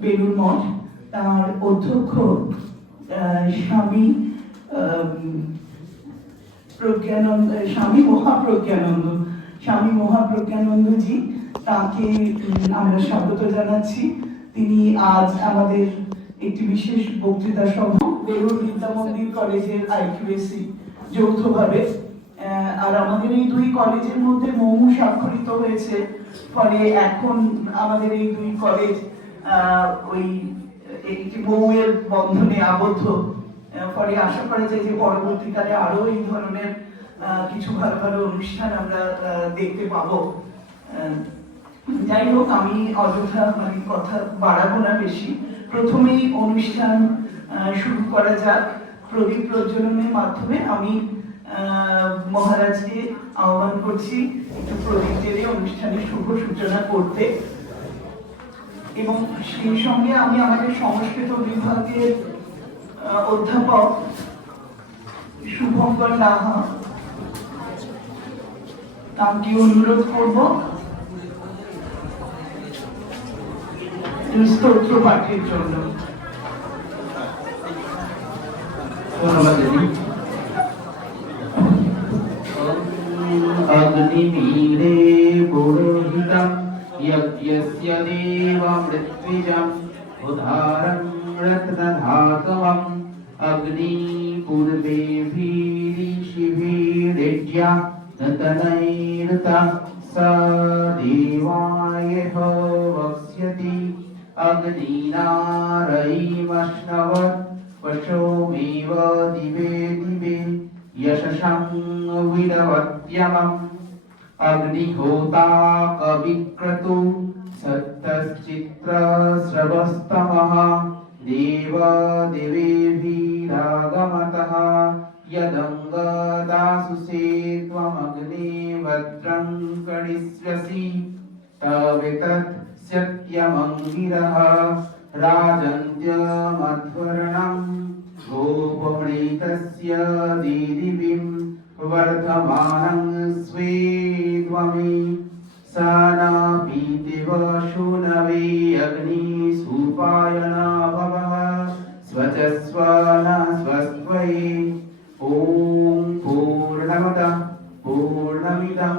বেলুর মঠ, তার অধ্যক্ষ স্বামী স্বামী মহাপ্রজ্ঞানন্দজি, তাকে আমরা স্বাগত জানাচ্ছি। তিনি আজ আমাদের একটি বিশেষ বক্তৃতা সভা বেলুর বিদ্যা মন্দির কলেজের আইকিউএসি যৌথভাবে, আর আমাদের এই দুই কলেজের মধ্যে মৌ স্বাক্ষরিত হয়েছে, ফলে এখন আমাদের এই দুই কলেজ ওই একটি মৌয়ের বন্ধনে আবদ্ধ। ফলে আশা করা যায় যে পরবর্তীকালে আরো এই ধরনের কিছু ভালো ভালো অনুষ্ঠান আমরা দেখতে পাবো। যাই হোক, আমি অযথা কথা বাড়াবো না বেশি, প্রথমেই অনুষ্ঠান শুরু করা যাক। প্রদীপ প্রজ্বলনের মাধ্যমে আমি মহারাজকে আহ্বান করছি একটু প্রদীপ জ্বেলে অনুষ্ঠানের শুভ সূচনা করতে, এবং সেই সঙ্গে আমি আমাদের সংস্কৃত বিভাগের অধ্যাপক শুভঙ্কর লাহা নামটি অনুরোধ করব স্তোত্র পাঠের জন্য। ধন্যবাদ দিদি। অগ্নিমীরে পুরোহিতম यज्ञस्य देवमृत्विजम् उदारं रत्नधातवम् अग्निपूर्वेभिरीशिभिरेज्या नतनैरुतः स देवाय वक्ष्यति अग्निनारैमश्नवत् पशोमेव दिवे दिवे यशसं विदवत्यमम् अग्निहोता कविक्रतु सत्तश्चित्रस्रवस्तमः देव देवेभिरागमतः यदङ्गदासुषे त्वमग्ने भद्रं करिष्यसि तवेतत् सत्यमङ्गिरः राजन्त्यमध्वर्णं गोपमृतस्य दीदिविं वर्धमानं स्वेद्वमे सानापीतिव शूनवे अग्निसूपायन भवः स्वचस्व न स्वस्त्वये। ॐ पूर्णमदः पूर्णमिदं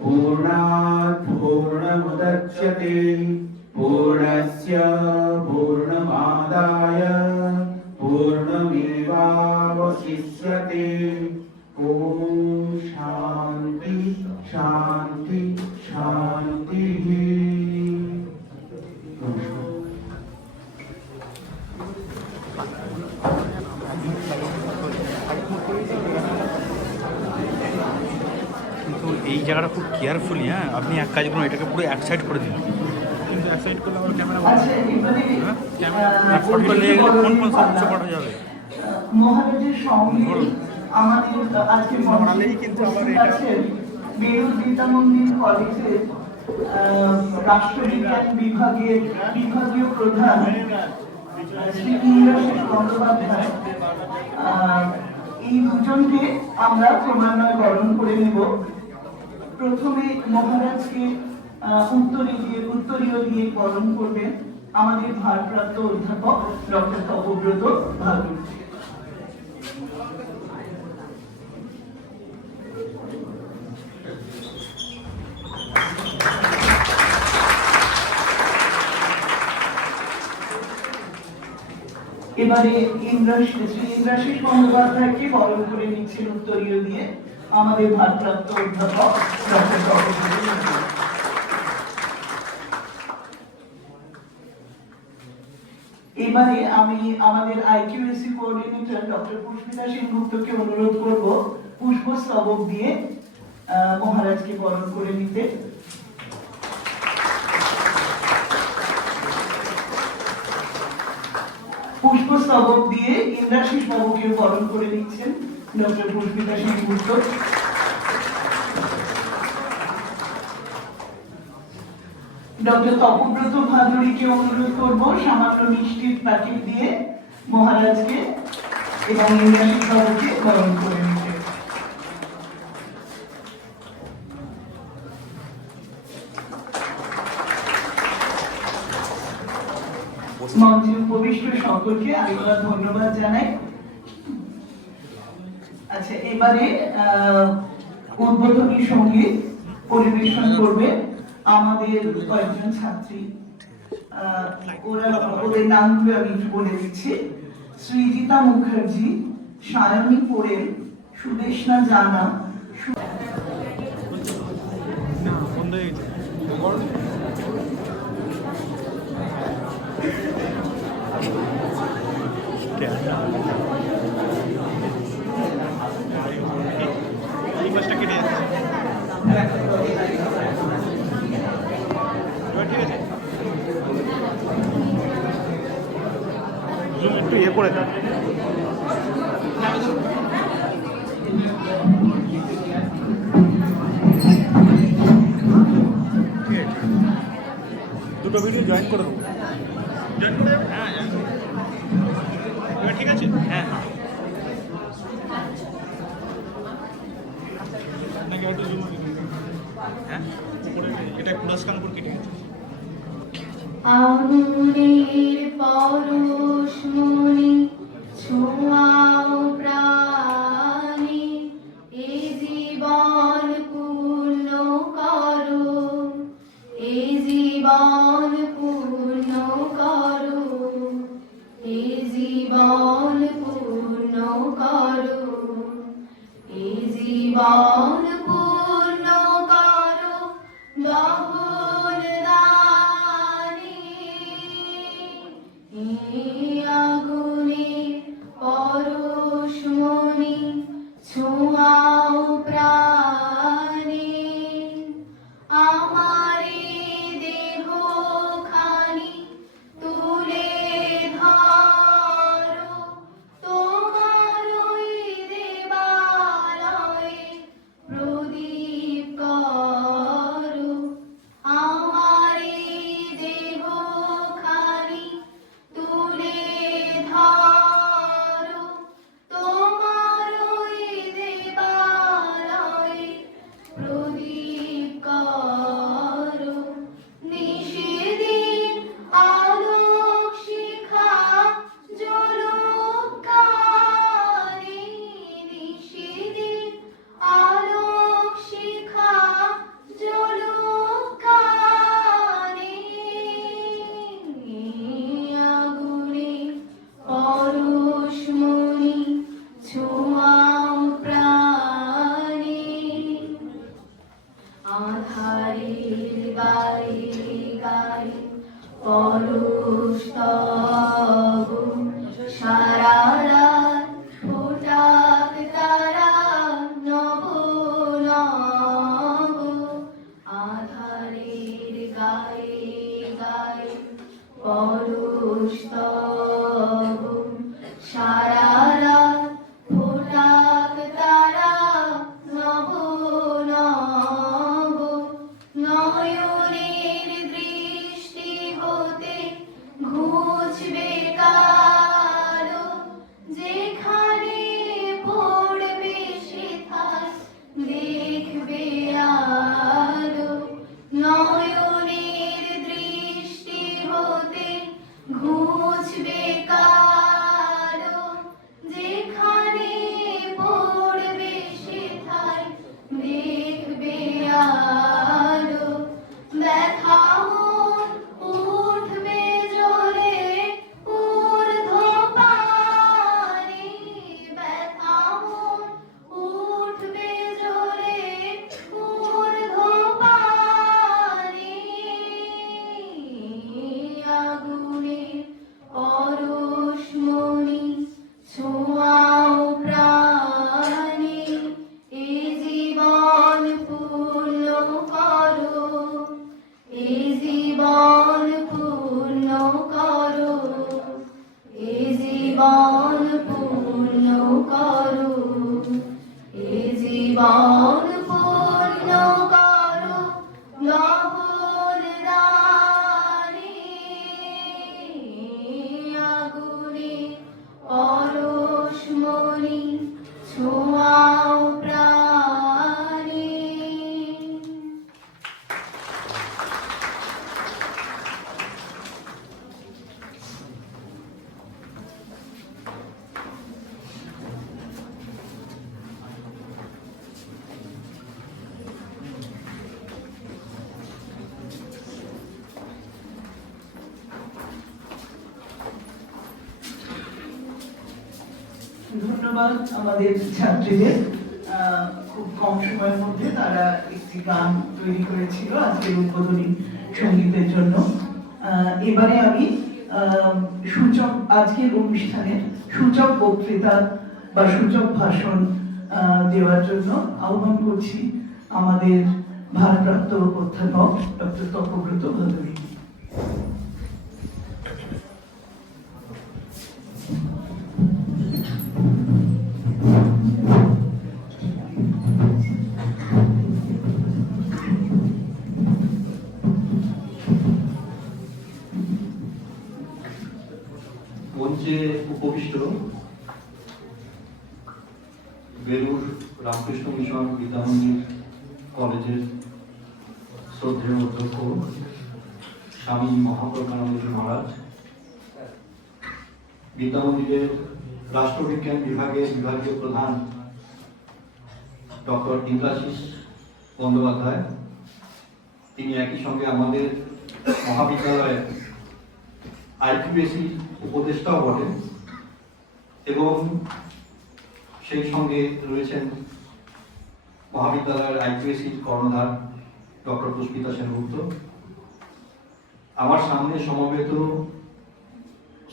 पूर्णात् पूर्णमुदच्यते पूर्णस्य पूर्णमादाय पूर्णमेवावशिष्यते। ॐ शान्ति शान्ति शान्तिः। কিন্তু এই জায়গাটা খুব কেয়ারফুলি, হ্যাঁ, আপনি এক কাজ করুন, এটাকে পুরো এক সাইড করে দিন। কিন্তু এক সাইড করলে আমার ক্যামেরা কোন সব উঁচু করা যাবে। মহারাজের সঙ্গে আমাদের আজকে বেলুর বিদ্যা মন্দির কলেজের রাষ্ট্রবিজ্ঞান বিভাগের বিভাগীয় প্রধান শ্রী ইন্দ্রাশিস বন্দ্যোপাধ্যায়, এই দুজনকে আমরা ক্রমান্বয়ে বরণ করে নেব। প্রথমে মহারাজকে উত্তরীয় দিয়ে বরণ করবেন আমাদের ভারপ্রাপ্ত অধ্যাপক ডক্টর তপব্রত ভাদুড়ী। এবারে শ্রী ইন্দ্রাশিস বন্দ্যোপাধ্যায়কে বরণ করে নিচ্ছেন উত্তরীয় দিয়ে আমাদের ভারপ্রাপ্ত অধ্যাপক ডক্টর তপব্রত ভাদুড়ী। এবারে আমি আমাদের আইকিউএসি কোঅর্ডিনেটর ডক্টর পুষ্পিতা সেনগুপ্তকে অনুরোধ করব পুষ্পস্তবক দিয়ে মহারাজকে বরণ করে নিতে। পুষ্পস্তবক দিয়ে ইন্দ্রাশিস বাবুকে বরণ করে নিচ্ছেন ডক্টর পুষ্পিতা সেনগুপ্ত। ডক্টর তপব্রত ভাদুড়ীকে অনুরোধ করব সামান্য মিষ্টির প্যাকেট দিয়ে মহারাজকে এবং ইন্দ্রাশিস বাবুকে বরণ করে নিতে। মঞ্চে উপবিষ্ট সকলকে আরেকবার ধন্যবাদ জানাই। আচ্ছা, এবারে উদ্বোধনী সঙ্গীত পরিবেশন করবে আমাদের কয়েকজন ছাত্রী। ওদের নামগুলো আমি একটু বলে দিচ্ছি। সৃজিতা মুখার্জি, সায়নী পোড়েল, সুদেশনা জানা, এই মাছটা কেটে যাচ্ছে। ঠিক আছে, একটু ইয়ে করে দেন। দুটো ভিডিও জয়েন করে দেবো। জয়েন করে দেবে? হ্যাঁ, ঠিক আছে। হ্যাঁ, নাকি হয়তো জুম হ্যাঁ, এটা পুরস্কার করে কেটে গেছে। আগুনের পরশ মনে ছোঁয়াও প্রাণে, এ জীবন পূর্ণ করো, এ জীবন পূর্ণ করো, এ জীবন পূর্ণ করো, এ জীবন পূর্ণ করো দহন দানে, আগুনে পরশ মনে ছোঁয়াও প্রাণে, আমারে দেহ খানি তুলে ধরো, তোমারই দেবালয়ে প্রদীপ করো, আমারে দেহ খানি তুলে ধরো, তোমারই দেবালয়ে প্রদীপ করো, নিষেদিন আলোক শিখা জ্বলুক কানে, নিষেদিন আলোক শিখা জ্বলুক কানে, আগুনে পরশ মনে ছোঁয়াও প্রাণে, আধারের গায়ে গায়ে পরশ তব, সারা রাত ফোটাক তারা নব নব, আধারের গায়ে গায়ে পরশ তব, সারা রাত ফোটাক তারা নব নব, নয়নের দৃষ্টি হতে ঘুচবে কালো, যেখানে পড়বে সেথায় দেখবে আলো, নয়নের দৃষ্টি হতে ঘুচবে কালো, ধন্যবাদ আমাদের ছাত্রীদের। খুব কম সময়ের মধ্যে তারা একটি গান তৈরি করেছিল আজকের উদ্বোধনী সঙ্গীতের জন্য। এবারে আমি সূচক আজকের অনুষ্ঠানের সূচক বক্তৃতা বা সূচক ভাষণ দেওয়ার জন্য আহ্বান করছি আমাদের ভারপ্রাপ্ত অধ্যাপক ডক্টর তপব্রত ভাদুরী। মঞ্চে উপবিষ্ট বেলুর রামকৃষ্ণ মিশন বিদ্যামন্দির কলেজের শ্রদ্ধেয় অধ্যক্ষ স্বামী মহাপ্রজ্ঞানন্দ মহারাজ, বিদ্যামন্দিরের রাষ্ট্রবিজ্ঞান বিভাগের বিভাগীয় প্রধান ডক্টর ইন্দ্রাশিস বন্দ্যোপাধ্যায়, তিনি একই সঙ্গে আমাদের মহাবিদ্যালয়ের আইকিউএসি উপদেষ্টাও বটেন, এবং সেই সঙ্গে রয়েছেন মহাবিদ্যালয়ের আইকিউএসির কর্ণধার ডক্টর পুষ্পিতা সেনগুপ্ত। আমার সামনে সমবেত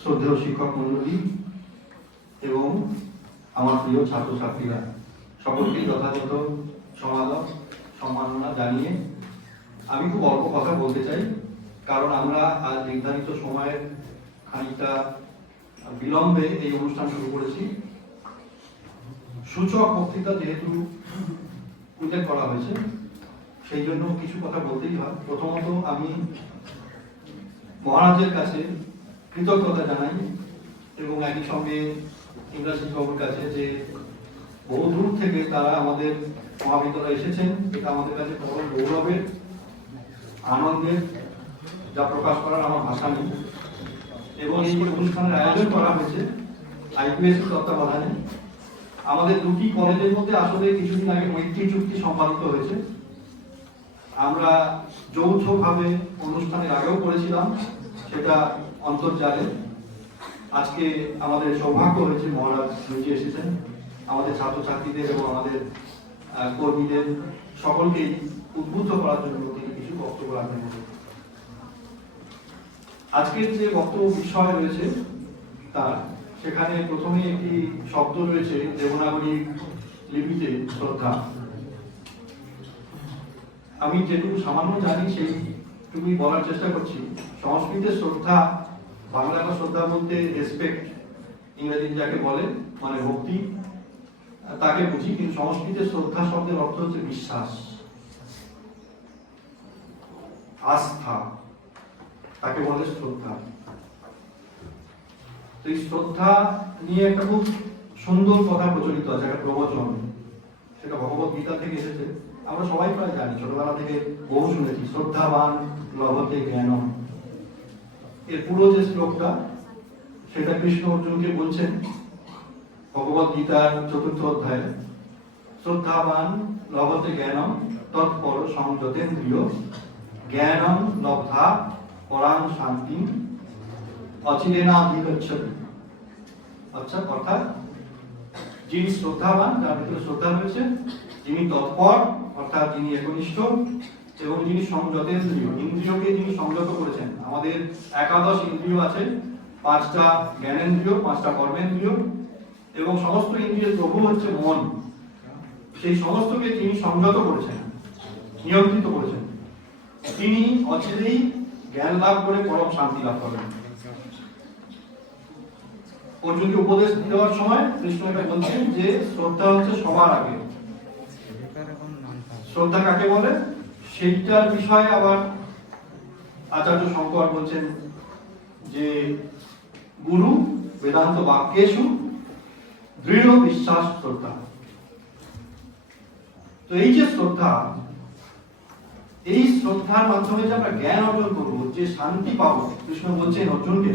শ্রদ্ধেয় শিক্ষক মণ্ডলী এবং আমার প্রিয় ছাত্রছাত্রীরা, সকলকেই যথাযথ সম্মাননা জানিয়ে আমি খুব অল্প কথা বলতে চাই, কারণ আমরা আজ নির্ধারিত সময়ের খানিকটা বিলম্বে এই অনুষ্ঠান শুরু করেছি। সূচক বক্তৃতা যেহেতু উল্লেখ করা হয়েছে, সেই জন্য কিছু কথা বলতেই হয়। প্রথমত আমি মহারাজের কাছে কৃতজ্ঞতা জানাই এবং একই সঙ্গে ইন্দ্রাশিস বাবুর কাছে যে বহু দূর থেকে তারা আমাদের মহাবিদ্যালয়ে এসেছেন। এটা আমাদের কাছে বড় গৌরবের, আনন্দের, যা প্রকাশ করার আমার ভাষা নেই। এবং এই অনুষ্ঠানের আয়োজন করা হয়েছে আইকিউএসি তত্ত্বাবধানে। আমাদের দুটি কলেজের মধ্যে আসলে কিছুদিন আগে মৈত্রী চুক্তি সম্পাদিত হয়েছে। আমরা যৌথভাবে অনুষ্ঠানের আগেও করেছিলাম, সেটা অন্তর্জালে। আজকে আমাদের সৌভাগ্য হয়েছে মহারাজ নিজে এসেছেন, আমাদের ছাত্রছাত্রীদের এবং আমাদের কর্মীদের সকলকেই উদ্বুদ্ধ করার জন্য তিনি কিছু বক্তব্য রাখবেন। আজকের যে বক্তব্য বিষয় রয়েছে তার সেখানে প্রথমে একটি শব্দ রয়েছে দেবনাগরী লিপিতে শ্রদ্ধা। আমি যেটুকু সামান্য জানি সেইটুকুই বলার চেষ্টা করছি। সংস্কৃতের শ্রদ্ধা, বাংলা শ্রদ্ধা বলতে রেসপেক্ট, ইংরেজি যাকে বলে মানে ভক্তি, তাকে বুঝি। কিন্তু সংস্কৃতের শ্রদ্ধা শব্দের অর্থ হচ্ছে বিশ্বাস, আস্থা, তাকে বলে শ্রদ্ধা। তো এই শ্রদ্ধা নিয়ে একটা খুব সুন্দর কথা প্রচলিত আছে, একটা প্রবচন, সেটা ভগবত গীতা থেকে এসেছে। আমরা সবাই প্রায় জানি, ছোটবেলা থেকে বহু শুনেছি, শ্রদ্ধাবান লভতে জ্ঞানম। এর পুরো যে শ্লোকটা, সেটা কৃষ্ণ অর্জুনকে বলছেন ভগবত গীতার 4th অধ্যায়ে, শ্রদ্ধাবান লভতে জ্ঞানম তৎপর সংযতেন্দ্রিয় জ্ঞানম লব্ধা পরাং শান্তি অচিরেনাধিগচ্ছতি। অর্থাৎ যিনি শ্রদ্ধাবান, যার ভিতরে শ্রদ্ধা রয়েছে, যিনি তৎপর অর্থাৎ যিনি একনিষ্ঠ, এবং যিনি সংযতেন্দ্রিয়, ইন্দ্রিয়কে যিনি সংযত করেছেন। আমাদের 11 ইন্দ্রিয় আছে, 5টা জ্ঞানেন্দ্রিয়, 5টা কর্মেন্দ্রিয়, এবং সমস্ত ইন্দ্রিয়ের প্রভু হচ্ছে মন। সেই সমস্তকে যিনি সংযত করেছেন, নিয়ন্ত্রিত করেছেন, তিনি অচিরেই জ্ঞান লাভ করে পরম শান্তি লাভ করেন। অর্জুনকে উপদেশ দেওয়ার সময় কৃষ্ণ এটা বলছেন যে শ্রদ্ধা হচ্ছে সবার আগে। শ্রদ্ধা কাকে বলে সেইটার বিষয়ে আবার আচার্য শঙ্কর বলছেন যে গুরু বেদান্ত বাক্যেষু দৃঢ় বিশ্বাস শ্রদ্ধা। তো এই যে শ্রদ্ধা, এই শ্রদ্ধার মাধ্যমে যে আমরা জ্ঞান অর্জন করবো, যে শান্তি পাবো, কৃষ্ণ বলছেন অর্জুনকে,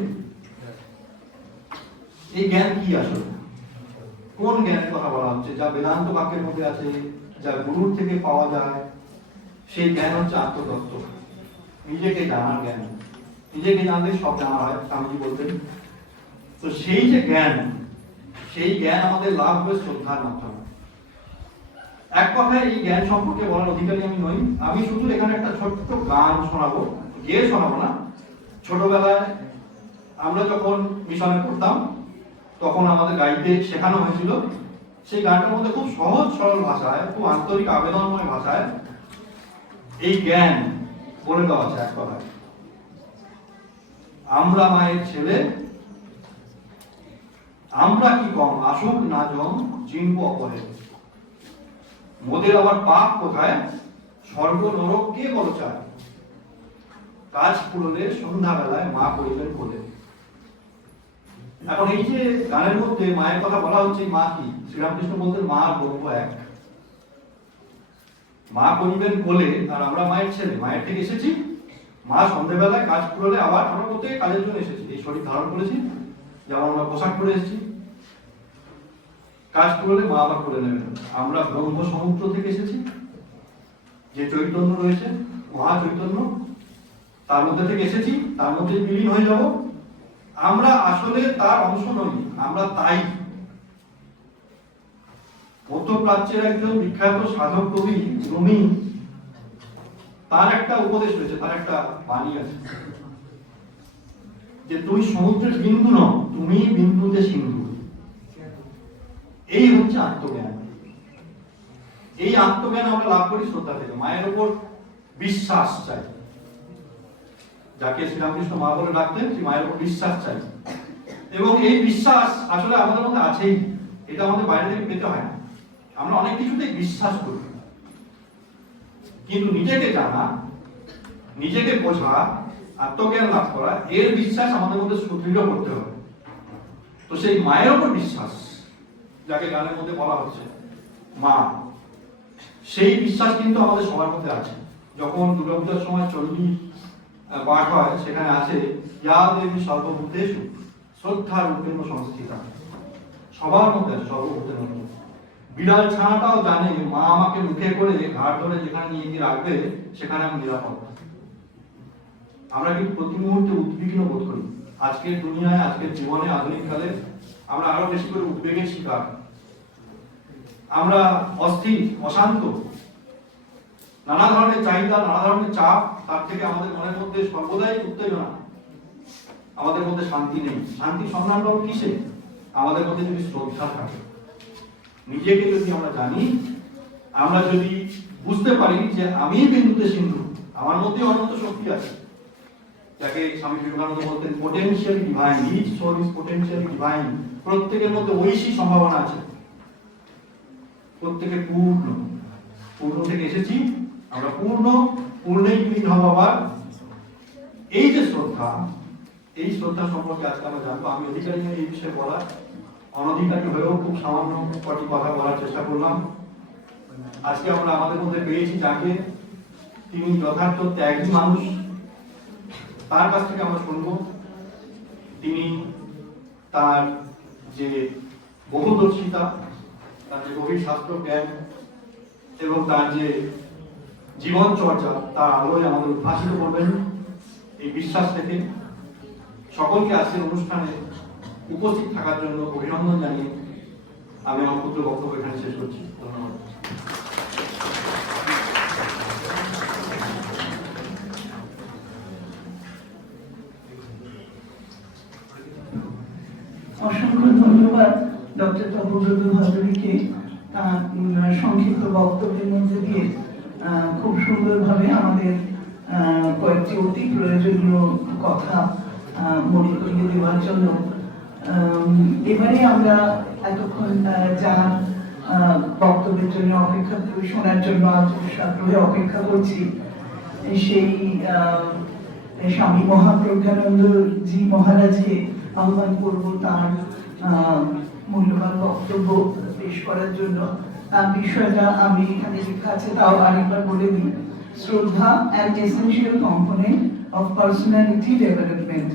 এই জ্ঞান কি আসলে, কোন জ্ঞানের কথা বলা হচ্ছে? যা বেদান্ত বাক্যের মধ্যে আছে, যা গুরুর থেকে পাওয়া যায়, সেই জ্ঞান হচ্ছে আত্মতত্ত্ব, নিজেকে জানার জ্ঞান। নিজেকে জানলে সব জানা হয়, স্বামীজি বলতেন। তো সেই যে জ্ঞান, সেই জ্ঞান আমাদের লাভ হবে শ্রদ্ধার মাধ্যমে। এক কথায় এই জ্ঞান সম্পর্কে বলার অধিকারী আমি নই। আমি শুধু এখানে একটা ছোট্ট গান শোনাবো, গেয়ে শোনাবো না। ছোটবেলায় আমরা যখন মিশনে পড়তাম তখন আমাদের গাইতে শেখানো হয়েছিল। সেই গানটার মধ্যে খুব সহজ সরল ভাষায়, খুব আন্তরিক আবেদনময় ভাষায় এই জ্ঞান বলে দেওয়া আছে এক কথায়। আমরা মায়ের ছেলে, আমরা কি কম, আসুক না জম চিনব অপরে। মোদের আবার পাপ কোথায়, স্বর্গ নরক কে বল চায়। কাজ পুরোলে সন্ধ্যাবেলায় মা করিবেন বলে। এখন এই যে গানের মধ্যে মায়ের কথা বলা হচ্ছে, মা কি? শ্রীরামকৃষ্ণ বলতেন মা ব্রহ্ম এক। মা করিবেন বলে, আর আমরা মায়ের ছেলে, মায়ের থেকে এসেছি। মা সন্ধ্যাবেলায় কাজ পুরোলে আবার আমরা প্রত্যেকে কাজের জন্য এসেছি। এই শরীর ধারণ করেছি, যেমন আমরা পোশাক পরে এসেছি, কাজ করলে মা আবার করে নেবেন। আমরা ব্রহ্ম সমুদ্র থেকে এসেছি, যে চৈতন্য রয়েছে মহা চৈতন্য, তার মধ্যে থেকে এসেছি, তার মধ্যে বিলীন হয়ে যাব। আমরা আসলে তার অংশ নই, আমরা তাই। মধ্যপ্রাচ্যের একজন বিখ্যাত সাধক কবি রুমি, তার একটা উপদেশ রয়েছে, তার একটা বাণী আছে যে তুমি সমুদ্রের বিন্দু নও, তুমি বিন্দুতে সিন্ধু। এই হচ্ছে আত্মজ্ঞান। এই আত্মজ্ঞান আমরা লাভ করি শ্রদ্ধা থেকে। মায়ের উপর বিশ্বাস চাই, যাকে শ্রীরামকৃষ্ণ মা বলে ডাকতেন, সেই মায়ের উপর বিশ্বাস চাই। এবং এই বিশ্বাস আসলে আমাদের মধ্যে আছেই, এটা আমাদের বাইরে থেকে পেতে হয় না। আমরা অনেক কিছুতেই বিশ্বাস করি, কিন্তু নিজেকে জানা, নিজেকে বোঝা, আত্মজ্ঞান লাভ করা, এর বিশ্বাস আমাদের মধ্যে সুদৃঢ় করতে হবে। তো সেই মায়ের উপর বিশ্বাস, যাকে গানের মধ্যে বলা হচ্ছে মা, সেই বিশ্বাস কিন্তু আমাদের সবার মধ্যে আছে। যখন দুর্গাপূজার সময় চণ্ডী পাঠ হয়, সেখানে আছে ইয়া দেবী সর্বভূতেষু শ্রদ্ধা রূপেণ সংস্থিতা। সবার মধ্যে আছে, সর্বভূতের মধ্যে। বিড়াল ছানাটাও জানে মা আমাকে মুখে করে ঘাট ধরে যেখানে নিয়ে গিয়ে রাখবে, সেখানে আমি নিরাপদ। আমরা কিন্তু প্রতি মুহূর্তে উদ্বিগ্ন বোধ করি। আজকের দুনিয়ায়, আজকের জীবনে, আধুনিক কালে আমরা আরো বেশি করে উদ্বেগের শিকার। আমরা অস্থির, অশান্ত, নানা ধরনের চাহিদা, নানা ধরনের চাপ, তার থেকে আমাদের মনের মধ্যে সর্বদাই উত্তেজনা। আমাদের মধ্যে শান্তি নেই। শান্তি সন্ধান পাবো কিসে? আমাদের মধ্যে যদি শ্রদ্ধা থাকে, নিজেকে যদি আমরা জানি, আমরা যদি বুঝতে পারি যে আমি বিন্দুতে সিন্ধু, আমার মধ্যে অনন্ত শক্তি আছে, যাকে স্বামী বিবেকানন্দ বলতেন potentially divine, each soul is potentially divine. প্রত্যেকের মধ্যে ঐশী সম্ভাবনা আছে, প্রত্যেকে পূর্ণ। পূর্ণ থেকে এসেছি আমরা, পূর্ণ, পূর্ণেই বিলীন হব আবার। এই যে শ্রদ্ধা, এই শ্রদ্ধা সম্পর্কে আজকে আমরা জানবো। আমি অধিকারী নই এই বিষয়ে বলার, অনধিকারী হয়েও খুব সামান্য কটি কথা বলার চেষ্টা করলাম। আজকে আমরা আমাদের মধ্যে পেয়েছি যাকে, তিনি যথার্থ ত্যাগী মানুষ, তার কাছ থেকে আমরা শুনবো। তিনি তার যে বহুদর্শিতা, তার যে গভীর শাস্ত্র জ্ঞান এবং তার যে জীবন চর্চা, তার আলোয় আমাদের উদ্ভাসিত করবেন এই বিশ্বাস থেকে। সকলকে আজকের অনুষ্ঠানে উপস্থিত থাকার জন্য অভিনন্দন জানিয়ে আমি আমার ক্ষুদ্র বক্তব্য এখানে শেষ করছি। ধন্যবাদ। অসংখ্য ধন্যবাদ ডক্টর তপব্রত ভাদুরীকে, সংক্ষিপ্ত বক্তব্যের মধ্যে দিয়ে খুব সুন্দরভাবে আমাদের কয়েকটি অতি প্রয়োজনীয় কথা মনে করিয়ে দেওয়ার জন্য। এবারে আমরা এতক্ষণ যার বক্তব্যের জন্য অপেক্ষা করি, শোনার জন্য আগ্রহে অপেক্ষা করছি, সেই স্বামী মহাপ্রজ্ঞানন্দ জি মহারাজকে আহ্বান করব তার মূল্যবান বক্তব্য পেশ করার জন্য। তার বিষয়টা আমি এখানে লেখা আছে, তাও আরেকবার বলে দিই। শ্রদ্ধা, an essential component of personality development।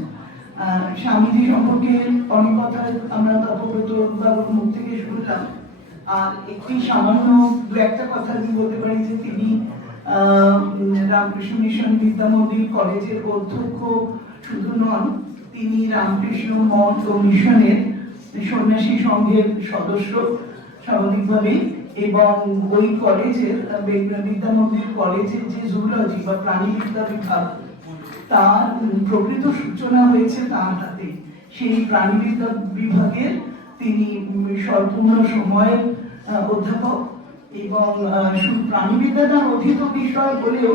Swamiji সম্পর্কে অনেক কথা আমরা তপব্রত বাবুর মুখ থেকে শুনলাম। আর একটি সামান্য দু একটা কথা আমি বলতে পারি যে তিনি রামকৃষ্ণ মিশন বিদ্যা মন্দির কলেজের অধ্যক্ষ শুধু নন, তিনি রামকৃষ্ণ মঠ ও মিশনের সন্ন্যাসী সংঘের সদস্য স্বাভাবিকভাবে, এবং ওই কলেজের বিদ্যা মন্দির কলেজের যে জুলজি বা প্রাণীবিদ্যা বিভাগ, তার প্রকৃত সূচনা হয়েছে তার হাতে। সেই প্রাণীবিদ্যা বিভাগের তিনি সম্পূর্ণ সময়ের অধ্যাপক, এবং শুধু প্রাণীবিদ্যা তার অধীত বিষয় হলেও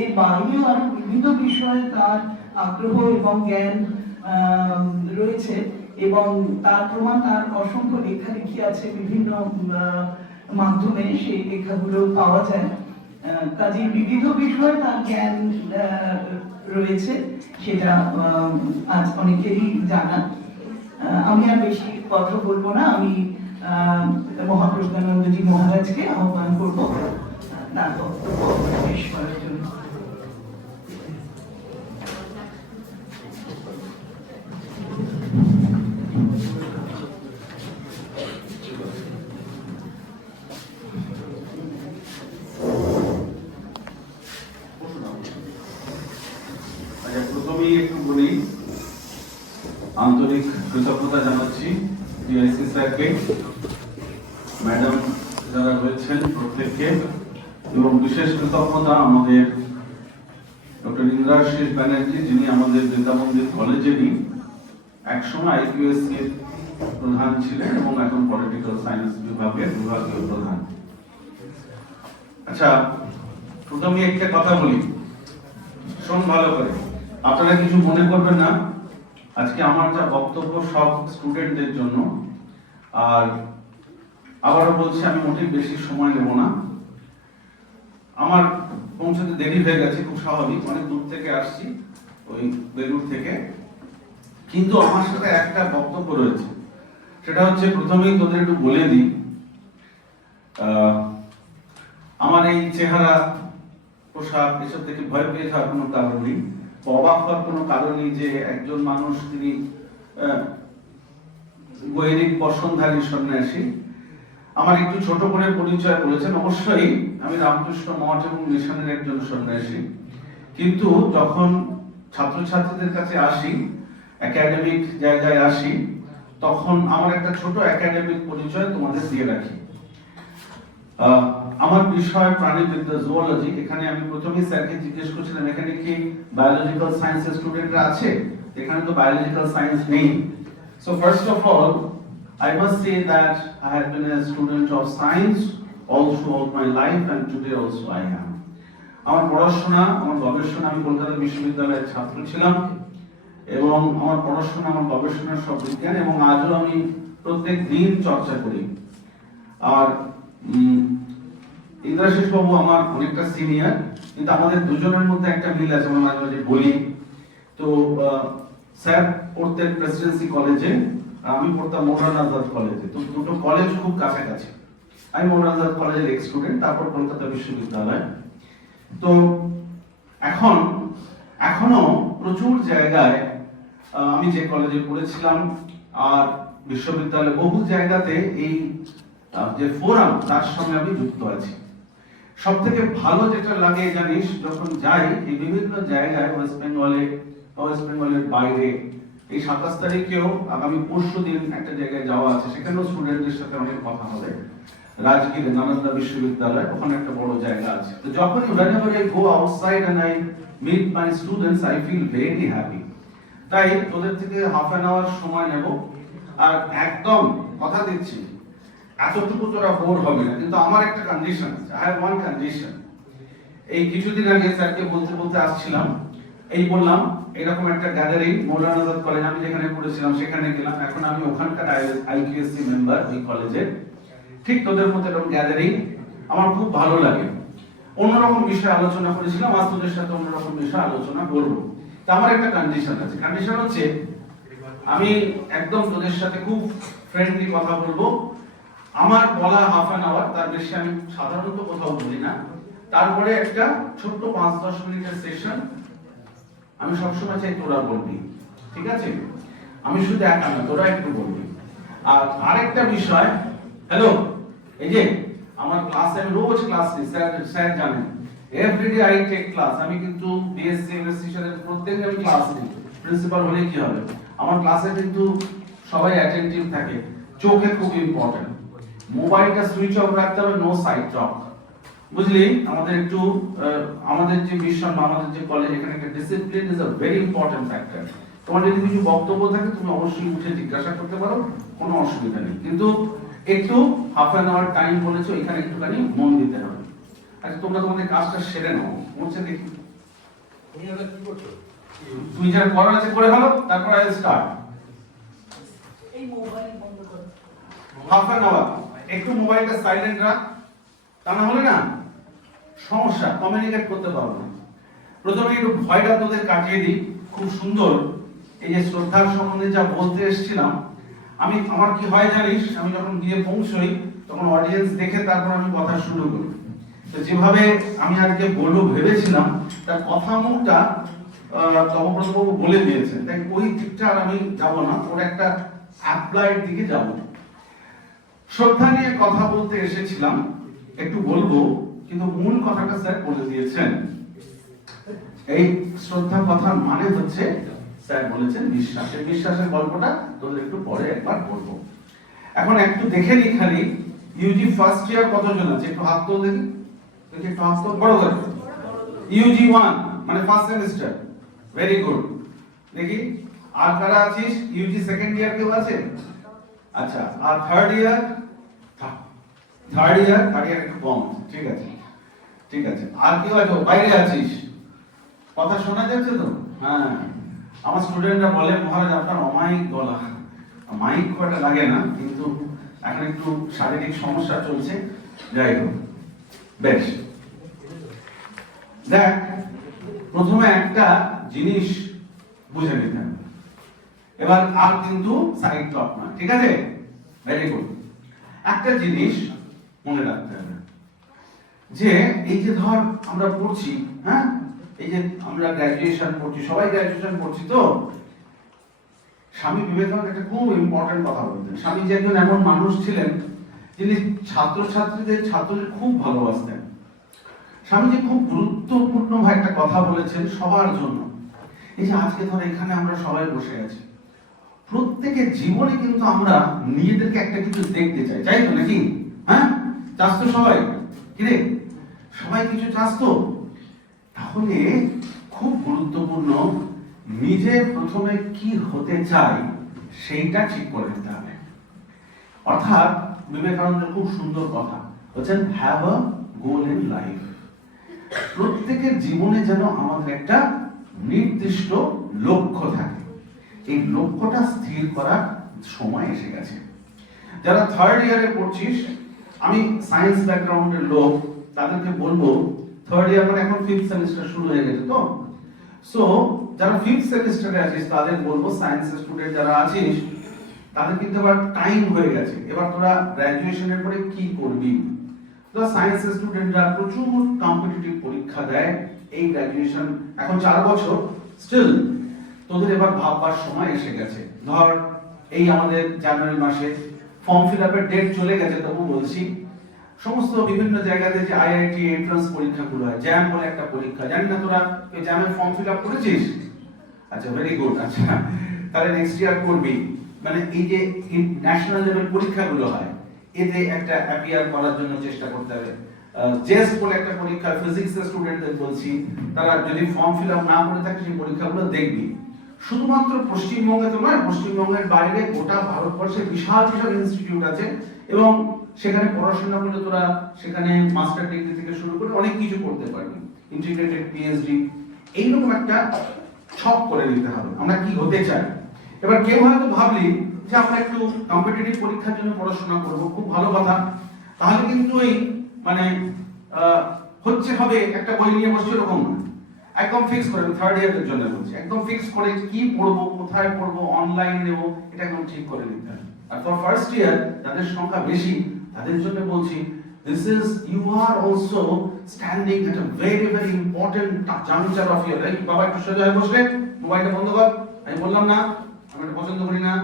এর বাইরেও আরো বিভিন্ন বিষয়ে তার আগ্রহ এবং জ্ঞান রয়েছে, এবং তার প্রমাণ তার অসংখ্য লেখালেখি আছে বিভিন্ন মাধ্যমে, সেই লেখাগুলো পাওয়া যায়। কাজে বিবিধ বিষয়ে তার জ্ঞান রয়েছে, সেটা আজ অনেকেরই জানা। আমি আর বেশি কথা বলবো না, আমি মহাপ্রজ্ঞানন্দজি মহারাজকে আহ্বান করব তার বক্তব্য পেশ করার জন্য। প্রথমেই একটু বলি, আন্তরিক কৃতজ্ঞতা জানাচ্ছি ডিআইসি স্যারকে, ম্যাডাম যারা রয়েছেন প্রত্যেককে, এবং বিশেষ কৃতজ্ঞতা আমাদের ডক্টর ইন্দ্রাশিস ব্যানার্জি, যিনি আমাদের বিদ্যা মন্দির কলেজেরই একসময় আইকিউএসসি এর প্রধান ছিলেন এবং এখন পলিটিক্যাল সায়েন্স বিভাগের বিভাগীয় প্রধান। আচ্ছা, প্রথমে একটা কথা বলি, শোন ভালো করে, আপনারা কিছু মনে করবেন না। আজকে আমার যা বক্তব্য সব স্টুডেন্টদের জন্য, আর আবারও বলছি আমি মোটেই বেশি সময় নেব না। আমার পৌঁছতে দেরি হয়ে গেছে, খুব স্বাভাবিক, অনেক দূর থেকে আসছি, ওই বেলুর থেকে। কিন্তু আমার সাথে একটা বক্তব্য রয়েছে, সেটা হচ্ছে প্রথমেই তোদের একটু বলে দিই, আমার এই চেহারা, পোশাক, এসব থেকে ভয় পেয়ে যাওয়ার কোনো কারণ নেই, অবাক হওয়ার কোনো কারণ নেই যে একজন মানুষ তিনি বৈদিক বসনধারী সন্ন্যাসী। আমার একটু ছোট করে পরিচয় করেছেন, অবশ্যই আমি রামকৃষ্ণ মঠ এবং মিশনের একজন সন্ন্যাসী, কিন্তু যখন ছাত্রছাত্রীদের কাছে আসি, একাডেমিক জায়গায় আসি, তখন আমার একটা ছোট একাডেমিক পরিচয় তোমাদের দিয়ে রাখি। আমার বিষয় প্রাণীবিদ্যা, জুওলজি। এখানে আমি প্রথমেই স্যারকে জিজ্ঞেস করছিলাম এখানে কি বায়োলজিক্যাল সায়েন্সের স্টুডেন্টরা আছে? এখানে তো বায়োলজিক্যাল সায়েন্স নেই। So first of all I must say that I have been a student of science all throughout my life, and today also I am. আমার পড়াশোনা, আমার গবেষণা, আমি কলকাতা বিশ্ববিদ্যালয়ের ছাত্র ছিলাম, এবং আমার পড়াশোনা, আমার গবেষণা সব বিজ্ঞান, এবং আজও আমি প্রত্যেক দিন চর্চা করি। আর ইন্দ্রাশিস বাবু আমার অনেকটা সিনিয়র, কিন্তু আমাদের দুজনের মধ্যে একটা মিল আছে, আমরা মাঝে মাঝে বলি। তো স্যার পড়তেন প্রেসিডেন্সি কলেজে, আমি পড়তাম মৌলানা আজাদ কলেজে, তো দুটো কলেজ খুব কাছাকাছি। আমি মৌলানা আজাদ কলেজের এক্স স্টুডেন্ট, তারপর কলকাতা বিশ্ববিদ্যালয়। তো এখনো প্রচুর জায়গায় আমি যে কলেজে পড়েছিলাম আর বিশ্ববিদ্যালয়ে বহু জায়গাতে এই যে ফোরাম, তার সঙ্গে আমি যুক্ত আছি। সব থেকে ভালো যেটা লাগে জানিস, যখন যাই এই বিভিন্ন জায়গায়, ওয়েস্ট বেঙ্গলের বাইরে, এই 27 তারিখেও আগামী পরশু দিন একটা জায়গায় যাওয়া আছে, সেখানেও স্টুডেন্টদের সাথে অনেক কথা হবে। রাজগীরে নালন্দা বিশ্ববিদ্যালয়, ওখানে একটা বড় জায়গা আছে। তো যখনই whenever I go outside and I meet my students, I feel very happy. তাই তোদের থেকে হাফ অ্যান আওয়ার সময় নেব, আর একদম কথা দিচ্ছি এতটুকু তোরা বোর হবে না, কিন্তু আমার একটা কন্ডিশন আছে। I have one condition. এই কিছুদিন আগে স্যারকে বলতে আসছিলাম, এই বললাম এরকম একটা গ্যাদারিং মৌলানা আজাদ কলেজ, আমি যেখানে পড়েছিলাম সেখানে গেলাম, এখন আমি ওখানকার আইকিউএসসি মেম্বার ওই কলেজের। ঠিক তোদের মধ্যে এরকম গ্যাদারিং আমার খুব ভালো লাগে। অন্যরকম বিষয়ে আলোচনা করেছিলাম, আজ তোদের সাথে অন্যরকম বিষয়ে আলোচনা করবো। তা আমার একটা কন্ডিশন আছে, কন্ডিশন হচ্ছে আমি একদম তোদের সাথে খুব ফ্রেন্ডলি কথা বলবো। আমার বলা হাফ অ্যান আওয়ার, তার বেশি আমি সাধারণত কোথাও বলি না। তারপরে একটা ছোট্ট 5-10 মিনিটের সেশন, আমি সবসময় চাই তোরা বলবি, ঠিক আছে? আমি শুধু একা না, তোরা একটু বলবি। আর আরেকটা বিষয়, হ্যালো, এই যে আমার ক্লাসে আমি রোজ ক্লাস নিই, স্যার জানেন, এভরিডে আই টেক ক্লাস। আমি কিন্তু বিএসসি এমএসসি সাথে প্রত্যেকদিন আমি ক্লাস নিই। প্রিন্সিপাল হলে কি হবে, আমার ক্লাসে কিন্তু সবাই অ্যাটেন্টিভ থাকে, চোখে খুব ইম্পর্টেন্ট, মোবাইলটা সুইচ অফ রাখতে হবে, নো সাইড টক, বুঝলি? আমাদের একটু আমাদের যে মিশন বা আমাদের যে কলেজ, এখানে একটা discipline is a very important factor. তোমার যদি কিছু বক্তব্য থাকে তুমি অবশ্যই উঠে জিজ্ঞাসা করতে পারো, কোনো অসুবিধা নেই, কিন্তু একটু হাফ অ্যান আওয়ার টাইম বলেছো, এখানে একটুখানি মন দিতে হবে। আচ্ছা তোমরা তোমাদের কাজটা সেরে নাও, বলছে দেখি তুমি যা করার আছে করে ফেলো, তারপর আই স্টার্ট। এই মোবাইল বন্ধ করো। হাফ অ্যান আওয়ার একটু মোবাইলটা সাইলেন্ট রাখ, তা না হলে না সমস্যা, কমিউনিকেট করতে পারবো না। প্রথমে একটু ভয়টা তোদের কাটিয়ে দিই, খুব সুন্দর এই যে শ্রদ্ধার সম্বন্ধে যা বলতে এসেছিলাম, আমি আমার কি হয় জানিস, আমি যখন গিয়ে পৌঁছই তখন অডিয়েন্স দেখে তারপর আমি কথা শুরু করি। তো যেভাবে আমি আজকে বলবো ভেবেছিলাম, তার কথা মুখটা তমব্রতবাবু বলে দিয়েছেন, তাই ওই দিকটা আর আমি যাবো না, ওর একটা অ্যাপ্লাইড দিকে যাব। শ্রদ্ধা নিয়ে কথা বলতে এসেছিলাম, একটু বলবো, কিন্তু মূল কথাটা স্যার বলে দিয়েছেন। এই শ্রদ্ধা কথার মানে হচ্ছে স্যার বলেছেন বিশ্বাসের, বিশ্বাসের গল্পটা তোদের একটু পরে একবার বলবো। এখন একটু দেখে নি খালি ইউজি ফার্স্ট ইয়ার কতজন আছে, একটু হাত তোল দেখি, দেখি একটু হাত তোল, বড় করে। ইউজি 1 মানে ফার্স্ট সেমিস্টার, ভেরি গুড। দেখি আর কারা আছিস? ইউজি সেকেন্ড ইয়ার কেউ আছে? আচ্ছা, আর থার্ড ইয়ার? থার্ড ইয়ার একটু কম, ঠিক আছে ঠিক আছে। আর কেউ আছে বাইরে আছিস? কথা শোনা যাচ্ছে তো? হ্যাঁ, আমার স্টুডেন্টরা বলে মহারাজ আপনার অমায়িক গলা। মাইক কটা লাগে না, কিন্তু এখন একটু শারীরিক সমস্যা চলছে, যাই হোক। বেশ, দেখ প্রথমে একটা জিনিস বুঝে নিতে হবে, এবার আর কিন্তু সাইড টক না, ঠিক আছে? Very good. একটা জিনিস মনে রাখতে হবে যে এই যে ধর আমরা পড়ছি, হ্যাঁ এই যে আমরা গ্র্যাজুয়েশন পড়ছি, সবাই গ্র্যাজুয়েশন পড়ছি, তো স্বামী বিবেকানন্দ একটা খুব ইম্পর্টেন্ট কথা বলতেন। স্বামীজি একজন এমন মানুষ ছিলেন যিনি ছাত্রদের খুব ভালোবাসতেন। স্বামীজি খুব গুরুত্বপূর্ণ একটা কথা বলেছেন সবার জন্য। এই যে আজকে ধর এখানে আমরা সবাই বসে আছি, প্রত্যেকের জীবনে কিন্তু আমরা নিজেদেরকে একটা কিছু দেখতে চাই, চাই তো নাকি? হ্যাঁ, চাস তো সবাই? কিরে সবাই কিছু চাস তো? তাহলে খুব গুরুত্বপূর্ণ, নিজে প্রথমে কি হতে চাই সেইটা ঠিক করে নিতে হবে। অর্থাৎ বিবেকানন্দের খুব সুন্দর কথা বলছেন, have a goal in life. প্রত্যেকের জীবনে যেন আমাদের একটা নির্দিষ্ট লক্ষ্য থাকে, এই লক্ষ্যটা স্থির করার সময় এসে গেছে। যারা থার্ড ইয়ারে পড়ছিস, আমি সায়েন্স ব্যাকগ্রাউন্ডের লোক, তাদেরকে বলবো থার্ড ইয়ার মানে এখন ফিফথ সেমিস্টার শুরু হয়ে গেছে, তো সো যারা ফিফথ সেমিস্টারে আছিস তাদের বলবো, সায়েন্সের স্টুডেন্ট যারা আছিস তাদের কিন্তু এবার টাইম হয়ে গেছে, এবার তোরা গ্র্যাজুয়েশনের পরে কি করবি? তোরা সায়েন্সের স্টুডেন্টরা প্রচুর কম্পিটিটিভ পরীক্ষা দেয়, এই গ্র্যাজুয়েশন এখন 4 বছর, স্টিল তোদের এবার ভাববার সময় এসে গেছে। ধর এই আমাদের জানুয়ারি মাসে ফর্ম ফিল আপের ডেট চলে গেছে, তবু বলছি সমস্ত বিভিন্ন জায়গাতে যে আইআইটি এন্ট্রান্স পরীক্ষাগুলো হয়, জ্যাম বলে একটা পরীক্ষা, জানি না তোরা এই জ্যামের ফর্ম ফিল আপ করেছিস? আচ্ছা, ভেরি গুড। আচ্ছা, তাহলে নেক্সট ইয়ার করবি। মানে এই যে ন্যাশনাল লেভেল পরীক্ষাগুলো হয়, এতে একটা অ্যাপিয়ার করার জন্য চেষ্টা করতে হবে। জেস বলে একটা পরীক্ষা, ফিজিক্সের স্টুডেন্টদের বলছি, তারা যদি ফর্ম ফিল আপ না করে থাকে সেই পরীক্ষাগুলো দেখবি। শুধুমাত্র পশ্চিমবঙ্গে তো নয়, পশ্চিমবঙ্গের বাইরে গোটা ভারতবর্ষে বিশাল বিশাল ইনস্টিটিউট আছে, এবং সেখানে পড়াশোনা করলে তোরা সেখানে মাস্টার ডিগ্রি থেকে শুরু করে অনেক কিছু করতে পারবি, ইন্টিগ্রেটেড পিএইচডি, এইরকম একটা ছক করে নিতে হবে আমরা কি হতে চাই। এবার কেউ হয়তো ভাবলি যে আমরা একটু কম্পিটিটিভ পরীক্ষার জন্য পড়াশোনা করব, খুব ভালো কথা। তাহলে কিন্তু এই মানে হচ্ছে হবে একটা বই নিয়ে বসছে এরকম না, একদম ফিক্স করে, থার্ড ইয়ারের জন্য বলছি, একদম ফিক্স করে কি পড়বো, কোথায় পড়বো, অনলাইন নেব, এটা একদম ঠিক করে নিতে হবে। আর তো ফার্স্ট ইয়ার যাদের সংখ্যা বেশি তাদের জন্য বলছি, this is you are also standing at a very very important juncture of your life। বাবা একটু সোজা হয়ে বসলে, মোবাইলটা বন্ধ কর, আমি বললাম না আমি এটা পছন্দ করি না,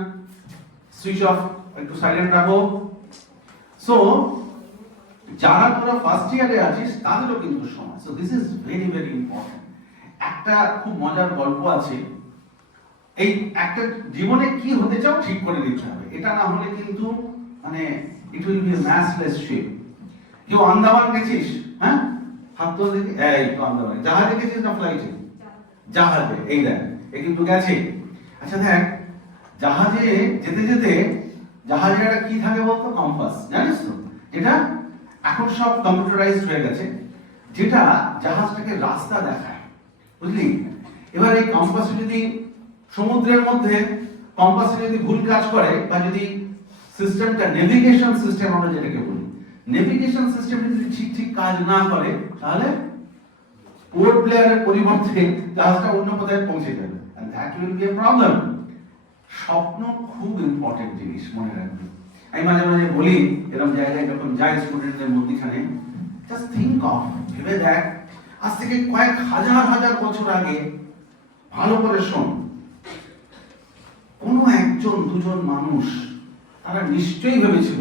সুইচ অফ, একটু সাইলেন্ট রাখো। সো যারা তোরা ফার্স্ট ইয়ারে আছিস তাদেরও কিন্তু সময়, so this is very very important. একটা খুব মজার গল্প আছে, এই একটা জীবনে কি হতে চাও ঠিক করে নিতে হবে, এটা না হলে কিন্তু মানে it will be matchless sheep. কেউ আন্দামান গেছিস? হ্যাঁ, হাত তো দেখি, এই তো আন্দামান জাহাজে গেছিস না ফ্লাইটে? জাহাজে। এই দেখ, এ কিন্তু গেছে। আচ্ছা দেখ, জাহাজে যেতে যেতে জাহাজে একটা কি থাকে বলতো? কম্পাস, জানিস তো? যেটা এখন সব কম্পিউটারাইজড হয়ে গেছে, যেটা জাহাজটাকে রাস্তা দেখায়, বুঝলি? এবার এই কম্পাসে যদি সমুদ্রের মধ্যে কম্পাসে যদি ভুল কাজ করে, বা যদি সিস্টেমটা নেভিগেশন সিস্টেম আমরা যেটাকে বলি, নেভিগেশন সিস্টেম যদি ঠিক ঠিক কাজ না করে, তাহলে পোর্ট প্লেয়ারের পরিবর্তে জাহাজটা অন্য কোথায় পৌঁছে যাবে, and that will be a problem. স্বপ্ন খুব ইম্পর্টেন্ট জিনিস, মনে রাখবে। আমি মাঝে মাঝে বলি, এরকম জায়গায় যখন যাই স্টুডেন্টদের মধ্যখানে, জাস্ট থিঙ্ক অফ, ভেবে দেখ, আজ থেকে কয়েক হাজার হাজার বছর আগে, ভালো করে শোন, কোনো একজন দুজন মানুষ তারা নিশ্চয়ই ভেবেছিল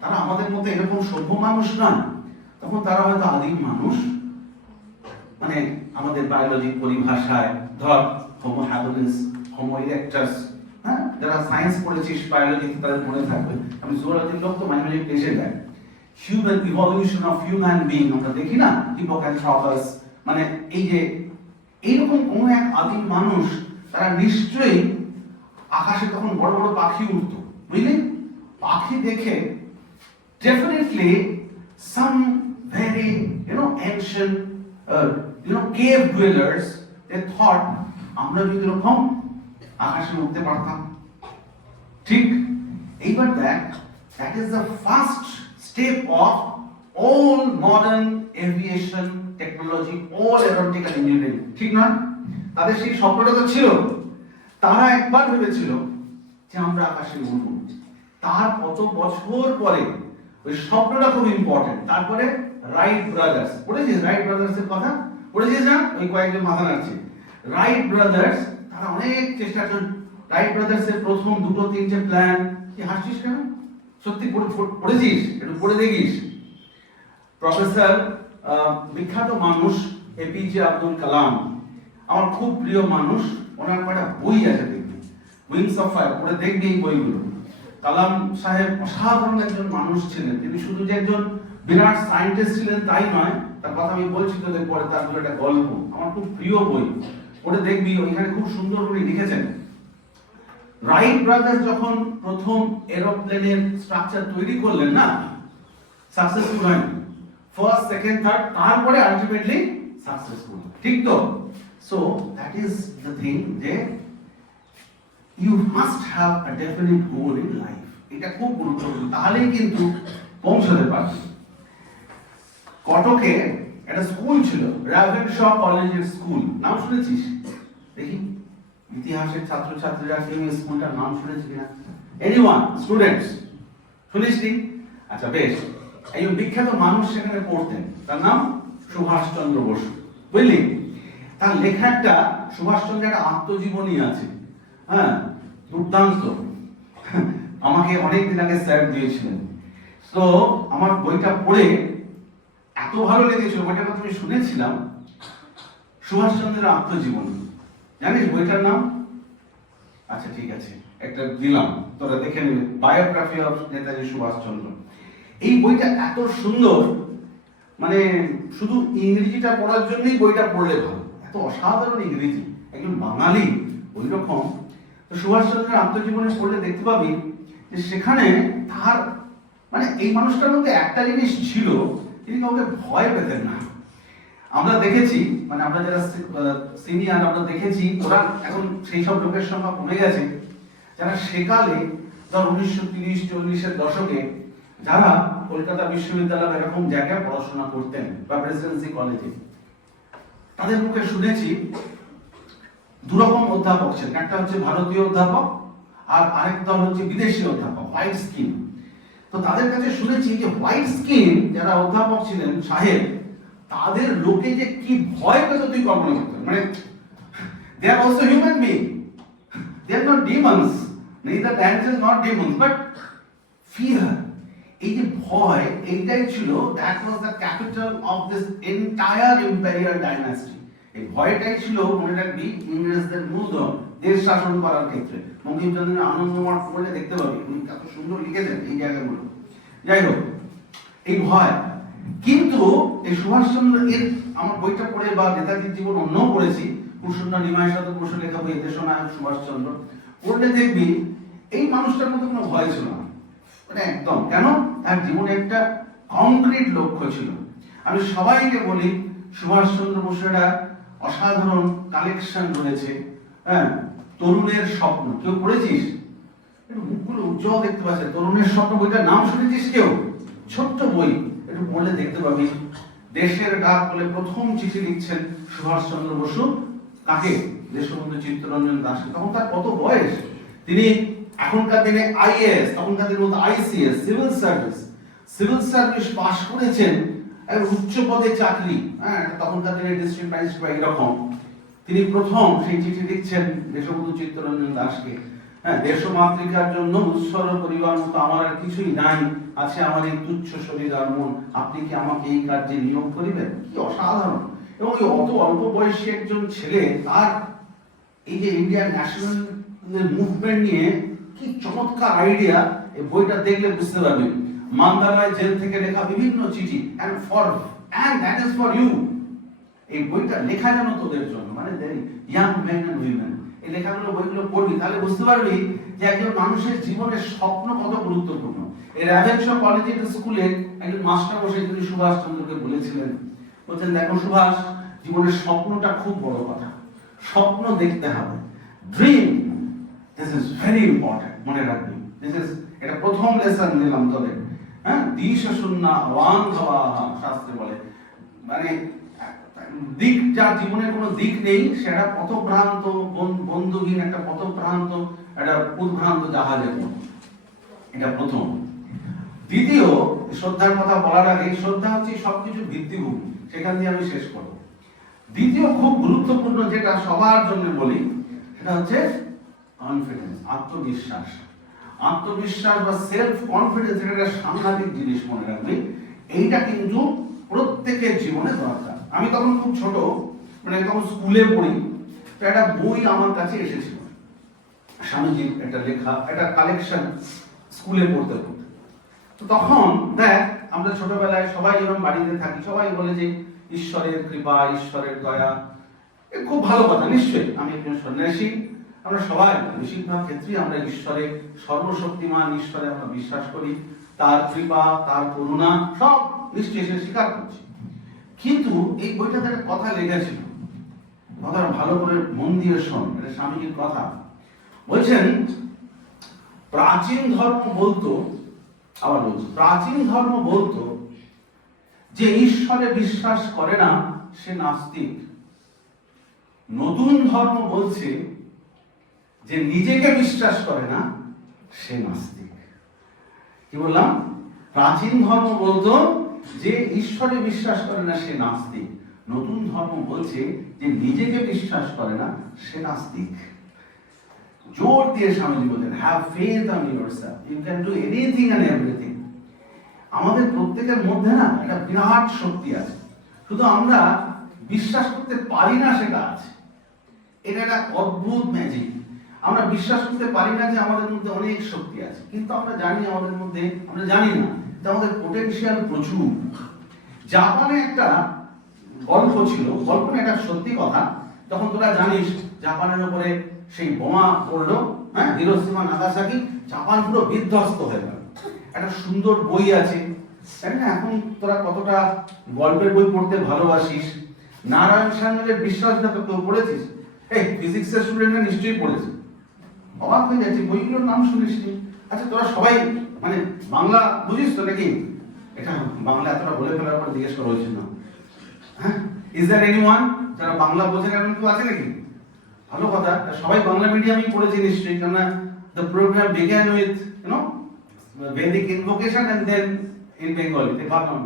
তারা আমাদের মতো এরকম সভ্য মানুষ নয়, তখন তারা হয়তো আদিম মানুষ, মানে আমাদের বায়োলজিক পরিভাষায় ধর হোমো হ্যাবিলিস, হোমো ইরেক্টাস, হ্যাঁ, যারা সায়েন্স পড়েছিস বায়োলজি তাদের মনে থাকবে। আমি জুওলজির লোক তো মাঝে মাঝে পেশে যায়, human evolution of human being আমরা দেখি না, হিপোক্যাম্পাস, মানে এই যে এইরকম কোন এক আদিম মানুষ, তারা নিশ্চয়ই আকাশে তখন বড় বড় পাখি উঠতো, বুঝলি? পাখি দেখে definitely some very ancient cave dwellers, they thought আমরা যদি এরকম আকাশে উঠতে পারতাম। ঠিক এইবার দেখ, that is the first step of all modern aviation technology, all aeronautical engineering, ঠিক না? তাদের সেই স্বপ্নটা তো ছিল, তারা একবার ভেবেছিল যে আমরা আকাশে উড়ব। তার কত বছর পরে ওই স্বপ্নটা খুব ইম্পর্টেন্ট। তারপরে রাইট ব্রাদার্স, পড়েছিস রাইট ব্রাদার্সের কথা? পড়েছিস না? ওই কয়েকজন মাথা নাড়ছে। রাইট ব্রাদার্স তারা অনেক চেষ্টা করেন। রাইট ব্রাদার্সের প্রথম দুটো তিনটে প্ল্যান, কি হাসছিস কেন? সত্যি পড়েছিস? একটু পড়ে দেখিস। প্রফেসর বিখ্যাত মানুষ এপিজে আব্দুল কালাম, আমার খুব প্রিয় মানুষ, ওনার একটা বই আছে, দেখবি উইংস অফ ফায়ার, পড়ে দেখবি এই বইগুলো। কালাম সাহেব অসাধারণ একজন মানুষ ছিলেন। তিনি শুধু যে একজন বিরাট সায়েন্টিস্ট ছিলেন তাই নয়, তার কথা আমি বলছি তোদের পরে, তার একটা গল্প, আমার খুব প্রিয় বই, পড়ে দেখবি। ওইখানে খুব সুন্দর করে লিখেছেন, রাইট ব্রাদার্স যখন প্রথম এরোপ্লেনের স্ট্রাকচার তৈরি করলেন না, সাকসেসফুল হয়নি। ফার্স্ট, সেকেন্ড, থার্ড, তারপরে আলটিমেটলি সাকসেসফুল, ঠিক তো? So that is the thing, যে you must have a definite goal in life. এটা খুব গুরুত্বপূর্ণ, তাহলেই কিন্তু পৌঁছতে পারবে। কটকে একটা স্কুল ছিল, রাভেনশ কলেজের স্কুল, নাম শুনেছিস? দেখি ইতিহাসের ছাত্রছাত্রীরা কেউ এই স্কুলটার নাম শুনেছে কিনা? এনিওয়ান, স্টুডেন্টস, শুনিসনি? আচ্ছা বেশ, একজন বিখ্যাত মানুষ সেখানে পড়তেন, তার নাম সুভাষচন্দ্র বসু, বুঝলি? তার লেখা একটা সুভাষচন্দ্রের একটা আত্মজীবনী আছে, হ্যাঁ, দুর্দান্ত। আমাকে অনেকদিন আগে স্যার দিয়েছিলেন। তো আমার বইটা পড়ে এত ভালো লেগেছিল, বইটার কথা আমি শুনেছিলাম, সুভাষচন্দ্রের আত্মজীবনী। জানিস বইটার নাম? আচ্ছা ঠিক আছে, একটা দিলাম, তোরা দেখে নেবে, বায়োগ্রাফি অফ নেতাজি সুভাষচন্দ্র। এই বইটা এত সুন্দর, মানে শুধু ইংরেজিটা পড়ার জন্যই বইটা পড়লে ভালো, এত অসাধারণ ইংরেজি, একজন বাঙালি ওই রকম। তো সুভাষচন্দ্রের আত্মজীবনী পড়লে দেখতে পাবি যে সেখানে তার মানে এই মানুষটার মধ্যে একটা জিনিস ছিল, তিনি কাউকে ভয় পেতেন না। আমরা দেখেছি, মানে আমরা যারা সিনিয়র, আমরা দেখেছি ওরা এখন সেই সব লোকের সংখ্যা কমে গেছে, যারা সেকালে ধর 1930-40-এর দশকে যারা কলকাতা বিশ্ববিদ্যালয় এরকম জায়গায় পড়াশোনা করতেন বা প্রেসিডেন্সি কলেজে, তাদের মুখে শুনেছি দুরকম অধ্যাপক ছিলেন, একটা হচ্ছে ভারতীয় অধ্যাপক আর আরেক দল হচ্ছে বিদেশি অধ্যাপক, হোয়াইট স্কিন। তো তাদের কাছে শুনেছি যে হোয়াইট স্কিন যারা অধ্যাপক ছিলেন সাহেব, তাদের লোকে যে কি ভয় পেত তুই কল্পনা করতে, মানে they are also human being, they are not demons, neither dancers not demons, but fear, এই যে ভয়, এইটাই ছিল, that was the capital of this entire imperial dynasty. এই ভয়টাই ছিল, মনে রাখবি, ইংরেজদের মূলধন। দেশ শাসন করার ক্ষেত্রে। বঙ্কিমচন্দ্রের আনন্দমঠ পড়লে দেখতে পাবি উনি কত সুন্দর লিখেছেন এই জায়গাগুলো। যাই হোক, এই ভয়, কিন্তু এই সুভাষচন্দ্র এর আমার বইটা পড়ে বা নেতাজির জীবন অন্যও পড়েছি, কুসুমনা নিমায় শত কুশ লেখা বই দেশনায়ক সুভাষচন্দ্র, পড়লে দেখবি এই মানুষটার মধ্যে কোনো ভয় ছিল না, মানে একদম। কেন? তার জীবনে একটা কংক্রিট লক্ষ্য ছিল। আমি সবাইকে বলি সুভাষচন্দ্র বসুর একটা অসাধারণ কালেকশন রয়েছে, হ্যাঁ, তরুণের স্বপ্ন। কেউ পড়েছিস? একটু মুখগুলো উজ্জ্বল দেখতে পাচ্ছে। তরুণের স্বপ্ন বইটার নাম শুনেছিস কেউ? ছোট্ট বই, একটু পড়লে দেখতে পাবি দেশের ডাক বলে প্রথম চিঠি লিখছেন সুভাষচন্দ্র বসু। কাকে? দেশবন্ধু চিত্তরঞ্জন দাসকে। তখন তার কত বয়স? তিনি এখনকার দিনে আইএএস, তখনকার দিনে বলতো আইসিএস, সিভিল সার্ভিস পাশ করেছেন, এক উচ্চ পদে চাকরি, হ্যাঁ, তখনকার দিনে ডিস্ট্রিক্ট ম্যাজিস্ট্রেট এরকম। তিনি প্রথম সেই চিঠি লিখছেন দেশবন্ধু চিত্তরঞ্জন দাসকে, হ্যাঁ, দেশমাতৃকার জন্য উৎসর্গ করিবার মতো আমার আর কিছুই নাই, আছে আমার এই তুচ্ছ শরীর আর মন, আপনি কি আমাকে এই কার্যে নিয়োগ করিবেন? কি অসাধারণ! এবং ওই অত অল্প বয়সী একজন ছেলে তার এই যে ইন্ডিয়ান ন্যাশনাল মুভমেন্ট নিয়ে কি চমৎকার আইডিয়া! এই বইটা দেখলে বুঝতে পারবেন। মান্দালয় জেল থেকে লেখা বিভিন্ন চিঠি, and that is for you। এই বইটা লেখা যেন তোদের জন্য, মানে ইয়াং মেন এন্ড উইমেন। এই লেখাগুলো বইগুলো পড়বি, তাহলে বুঝতে পারবি যে একজন মানুষের জীবনের স্বপ্ন কত গুরুত্বপূর্ণ। এই র্যাভেনশা কলেজিয়েট স্কুলে একজন মাস্টার বসে তিনি সুভাষচন্দ্রকে বলেছিলেন, বলছেন, দেখো সুভাষ, জীবনের স্বপ্নটা খুব বড় কথা, স্বপ্ন দেখতে হবে, dream, this is very important, মনে রাখবি। এটা প্রথম লেসন দিলাম তোদের, হ্যাঁ, দিশ শূন্যা ওয়াং হওয়া শাস্ত্রে বলে, মানে দিক, যার জীবনে কোনো দিক নেই সেটা পথভ্রান্ত, বন্ধুহীন একটা পথভ্রান্ত, একটা উদ্ভ্রান্ত জাহাজের মতো। এটা প্রথম। দ্বিতীয়, শ্রদ্ধার কথা বলার আগে, শ্রদ্ধা হচ্ছে সবকিছু ভিত্তিভূমি, সেখান দিয়ে আমি শেষ করব। দ্বিতীয় খুব গুরুত্বপূর্ণ যেটা সবার জন্য বলি, সেটা হচ্ছে কনফিডেন্স, আত্মবিশ্বাস। আত্মবিশ্বাস বা সেলফ কনফিডেন্স, এটা একটা সাংঘাতিক জিনিস, মনে রাখবি। এইটা কিন্তু প্রত্যেকের জীবনে দরকার। আমি তখন খুব ছোট, মানে তখন স্কুলে পড়ি, তো একটা বই আমার কাছে এসেছিল, স্বামীজির একটা লেখা, একটা কালেকশন, স্কুলে পড়তে পড়তে। তো তখন দেখ, আমরা ছোটবেলায় সবাই যখন বাড়িতে থাকি, সবাই বলে যে ঈশ্বরের কৃপা, ঈশ্বরের দয়া, খুব ভালো কথা, নিশ্চয়ই। আমি একজন সন্ন্যাসী, আমরা সবাই বেশিরভাগ ক্ষেত্রেই আমরা ঈশ্বরে, সর্বশক্তিমান ঈশ্বরে আমরা বিশ্বাস করি, তার কৃপা, তার করুণা সব নিশ্চয়ই সে স্বীকার করছি। কিন্তু এই বইটাতে একটা কথা লেগেছিল, কথাটা ভালো করে মন দিয়ে শোন, এটা স্বামীজির কথা। বলছেন, প্রাচীন ধর্ম বলতো, আবার বলছি, প্রাচীন ধর্ম বলতো যে ঈশ্বরে বিশ্বাস করে না সে নাস্তিক। নতুন ধর্ম বলছে যে নিজেকে বিশ্বাস করে না সে নাস্তিক। কি বললাম? প্রাচীন ধর্ম বলতো যে ঈশ্বরে বিশ্বাস করে না সে নাস্তিক। নতুন ধর্ম বলছে যে নিজেকে বিশ্বাস করে না সে নাস্তিক। জোর দিয়ে স্বামীজি বলেন, have faith on yourself, you can do anything and everything. আমাদের প্রত্যেকের মধ্যে না একটা বিরাট শক্তি আছে, শুধু আমরা বিশ্বাস করতে পারি না সেটা আছে। এটা একটা অদ্ভুত ম্যাজিক। আমরা বিশ্বাস করতে পারি না যে আমাদের মধ্যে অনেক শক্তি আছে, কিন্তু আমরা জানি আমাদের মধ্যে, আমরা জানি না যে আমাদের পোটেনশিয়াল প্রচুর। জাপানে একটা গল্প ছিল, গল্প না, এটা সত্যি কথা। তখন তোরা জানিস জাপানের উপরে সেই বোমা পড়লো, হ্যাঁ, হিরোশিমা নাগাসাকি, জাপান পুরো বিধ্বস্ত হয়ে গেল। একটা সুন্দর বই আছে, তাই না? এখন তোরা কতটা গল্পের বই পড়তে ভালোবাসিস। নারায়ণ সান্যালের বিশ্বাসঘাতক কেউ পড়েছিস? এই ফিজিক্সের স্টুডেন্টরা নিশ্চয়ই পড়েছে। অবাক হয়ে যাচ্ছে, বইগুলোর নাম শুনিসনি। আচ্ছা, তোরা সবাই মানে বাংলা বুঝিস তো নাকি? এটা বাংলা এতটা বলে ফেলার পর জিজ্ঞেস করা হয়েছে না, হ্যাঁ, ইজ দ্যার এনিওয়ান যারা বাংলা বোঝেন, এমন কেউ আছে নাকি? ভালো কথা, সবাই বাংলা মিডিয়ামই পড়েছে নিশ্চয়ই, কেননা the program began with Vedic invocation and then in Bengali, they ভাবলাম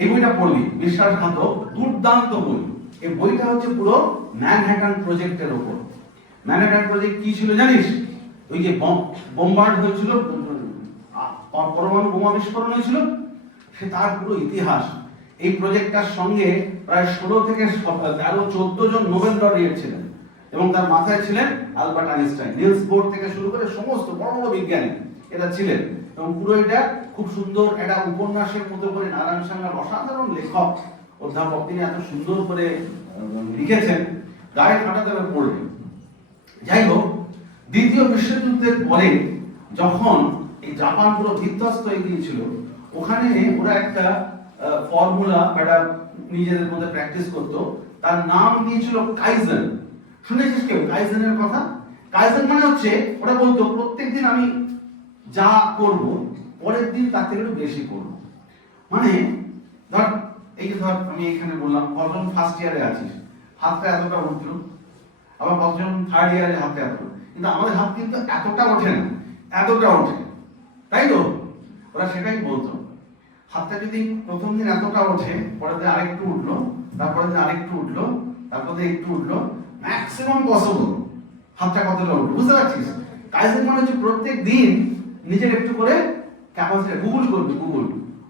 এই বইটা পড়বি, বিশ্বাসঘাতক, দুর্দান্ত বই। এই বইটা হচ্ছে পুরো ম্যানহাটন প্রজেক্টের উপর। ম্যানহাটন প্রজেক্ট কি ছিল জানিস? ওই যে বোমবার্ড হয়েছিল, পরমাণু বোমা বিস্ফোরণ হয়েছিল, সে তার পুরো ইতিহাস। এই প্রজেক্টটার সঙ্গে প্রায় 16 থেকে 13-14 জন নোবেল লরিয়েট ছিলেন, এবং তার মাথায় ছিলেন আলবার্ট আইনস্টাইন, নিলস বোর থেকে শুরু করে সমস্ত বড় বড় বিজ্ঞানী এরা ছিলেন। এবং পুরো এটা খুব সুন্দর একটা উপন্যাসের মতো করে নারায়ণ সান্যাল অসাধারণ লেখক অধ্যাপক, তিনি এত সুন্দর করে লিখেছেন, গায়ে কাটা দেবে পড়বে। যাই হোক, দ্বিতীয় বিশ্বযুদ্ধের পরে যখন এই জাপান পুরো বিধ্বস্ত হয়ে গিয়েছিল, ওখানে ওরা একটা ফর্মুলা একটা নিজেদের মধ্যে প্র্যাকটিস করতো, তার নাম দিয়েছিল কাইজেন। শুনেছিস কেউ কাইজেনের কথা? কাইজেন মানে হচ্ছে ওরা বলতো প্রত্যেকদিন আমি যা করব পরের দিন তার থেকে একটু বেশি করব। মানে ধর এই যে ধর আমি এখানে বললাম কজন ফার্স্ট ইয়ারে আছিস, হাতটা এতটা উঠলো, আবার কজন থার্ড ইয়ারে হাতটা এতটা, কিন্তু আমাদের হাত কিন্তু এতটা ওঠে না, এতটা ওঠে, তাই তো? ওরা সেটাই বলতো, হাতটা যদি প্রথম দিন এতটা ওঠে, পরের দিন আরেকটু উঠলো, তারপরে দিন আরেকটু উঠলো, তারপরে একটু উঠলো, ম্যাক্সিমাম পসিবল হাতটা কতটা উঠলো, বুঝতে পারছিস? কাইজেন মানে হচ্ছে প্রত্যেক দিন নিজের একটু করে ক্যাপাসিটি। গুগল করবি, গুগল